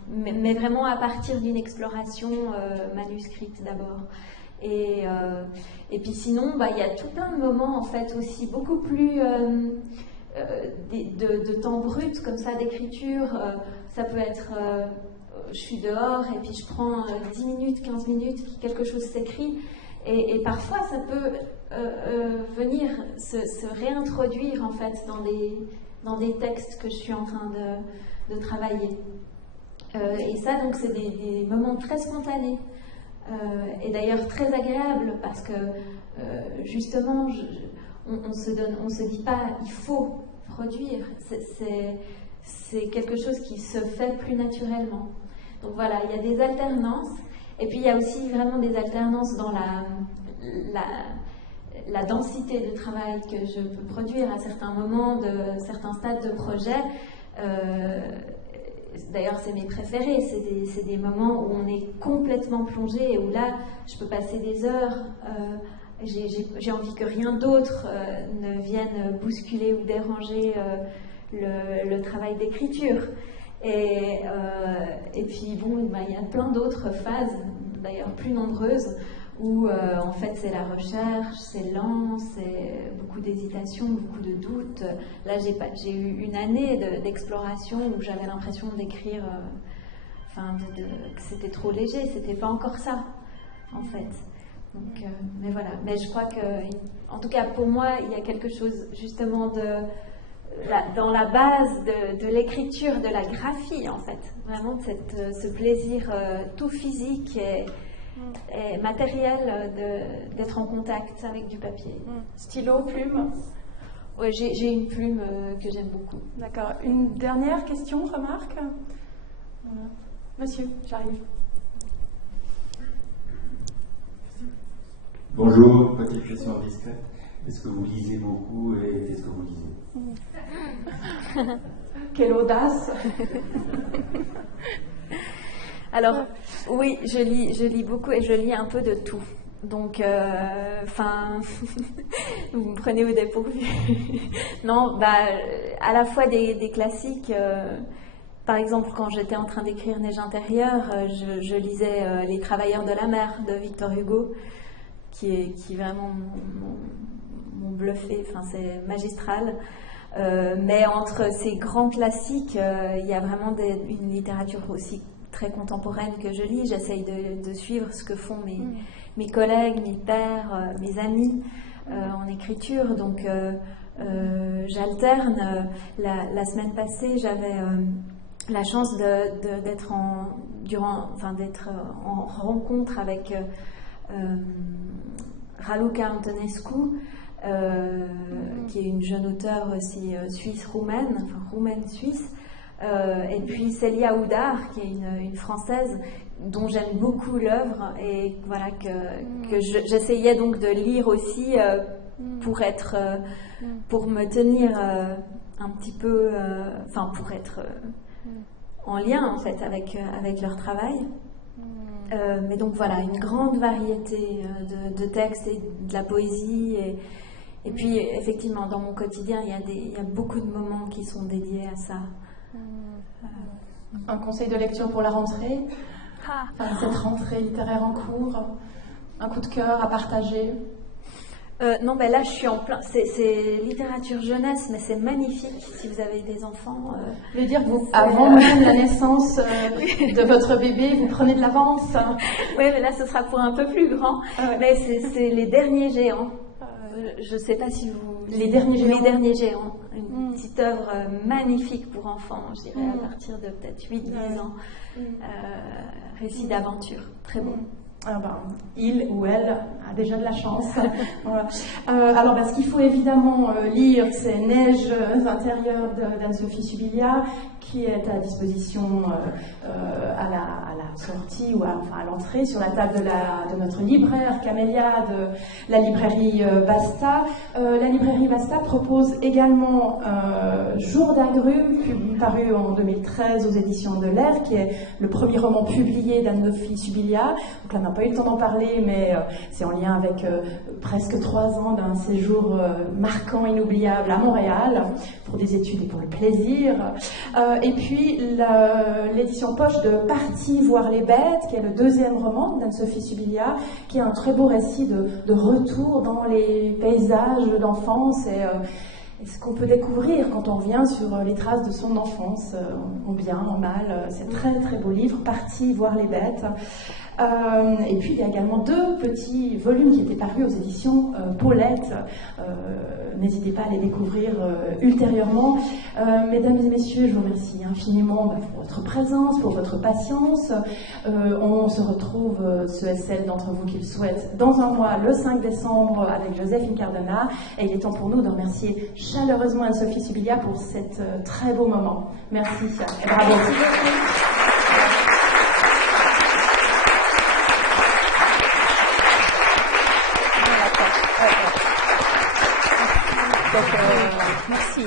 mais vraiment à partir d'une exploration manuscrite d'abord. Et puis sinon, il y a tout plein de moments en fait aussi beaucoup plus de temps brut comme ça d'écriture. Ça peut être, je suis dehors et puis je prends 10 minutes, 15 minutes, quelque chose s'écrit. Et parfois, ça peut venir se réintroduire en fait dans des textes que je suis en train de travailler. Et ça, donc, c'est des moments très spontanés et d'ailleurs très agréables parce que justement, on se dit pas il faut produire. C'est quelque chose qui se fait plus naturellement. Donc voilà, il y a des alternances. Et puis il y a aussi vraiment des alternances dans la densité de travail que je peux produire à certains moments, de certains stades de projet. D'ailleurs, c'est mes préférés. C'est des moments où on est complètement plongé et où là, je peux passer des heures. J'ai envie que rien d'autre ne vienne bousculer ou déranger le travail d'écriture. Et puis bon, il y a plein d'autres phases, d'ailleurs plus nombreuses, où en fait c'est la recherche, c'est lent, c'est beaucoup d'hésitation, beaucoup de doutes. Là j'ai eu une année d'exploration où j'avais l'impression d'écrire, que c'était trop léger, c'était pas encore ça en fait. Donc, mais voilà, mais je crois que, en tout cas pour moi, il y a quelque chose justement dans la base de l'écriture, de la graphie en fait, vraiment de ce plaisir tout physique et matériel d'être en contact avec du papier. Stylo, plume? Oui, j'ai une plume que j'aime beaucoup. D'accord. Une dernière question, remarque? Monsieur, j'arrive. Bonjour, petite question discrète. Est-ce que vous lisez beaucoup et qu'est-ce que vous lisez? Quelle audace! Alors, oui, je lis beaucoup et je lis un peu de tout. Donc, vous me prenez au dépourvu. Non, à la fois des classiques. Par exemple, quand j'étais en train d'écrire Neige intérieure, je lisais Les Travailleurs de la mer de Victor Hugo, qui vraiment m'ont bluffé. Enfin, c'est magistral. Mais entre ces grands classiques, il y a vraiment une littérature aussi très contemporaine que je lis. J'essaye de suivre ce que font mes collègues, mes pairs, mes amis en écriture. Donc, j'alterne. La semaine passée, j'avais la chance d'être en rencontre avec Raluca Antonescu, qui est une jeune auteure aussi roumaine-suisse, et puis Célia Oudard, qui est une Française dont j'aime beaucoup l'œuvre, et voilà que j'essayais donc de lire aussi pour me tenir un petit peu, pour être en lien en fait avec leur travail. Mais donc voilà, une grande variété de textes et de la poésie, et puis effectivement dans mon quotidien il y a beaucoup de moments qui sont dédiés à ça. Un conseil de lecture pour la rentrée, cette rentrée littéraire en cours, un coup de cœur à partager? Non, là je suis en plein. C'est littérature jeunesse, mais c'est magnifique si vous avez des enfants. Je veux dire que vous, avant même la naissance de votre bébé, vous prenez de l'avance. Oui, mais là ce sera pour un peu plus grand. Mais c'est Les Derniers Géants. Je ne sais pas si vous... Les Derniers Géants. Une petite œuvre magnifique pour enfants, je dirais, à partir de peut-être 8-10 ans. Récit d'aventure, très beau. Il ou elle a déjà de la chance. Voilà. Alors, ce qu'il faut évidemment lire, c'est Neiges intérieures d'Anne-Sophie Subilia, qui est à disposition à la sortie ou à l'entrée sur la table de notre libraire Camélia, de la librairie Basta. La librairie Basta propose également Jour d'agrumes, paru en 2013 aux éditions de l'Air, qui est le premier roman publié d'Anne-Sophie Subilia. Donc là, on n'a pas eu le temps d'en parler, mais c'est en lien avec presque 3 ans d'un séjour marquant, inoubliable à Montréal, pour des études et pour le plaisir. Et puis l'édition poche de Parti voir les bêtes, qui est le 2e roman d'Anne-Sophie Subilia, qui est un très beau récit de retour dans les paysages d'enfance et ce qu'on peut découvrir quand on revient sur les traces de son enfance, en bien, en mal. C'est un très très beau livre, Parti voir les bêtes. Et puis il y a également 2 petits volumes qui étaient parus aux éditions Paulette. N'hésitez pas à les découvrir ultérieurement. Mesdames et messieurs, je vous remercie infiniment pour votre présence, pour votre patience. On se retrouve, ceux et celles d'entre vous qui le souhaitent, dans un mois, le 5 décembre, avec Joséphine Cardona. Et il est temps pour nous de remercier chaleureusement Anne-Sophie Subilia pour cet très beau moment. Merci et bravo. Merci.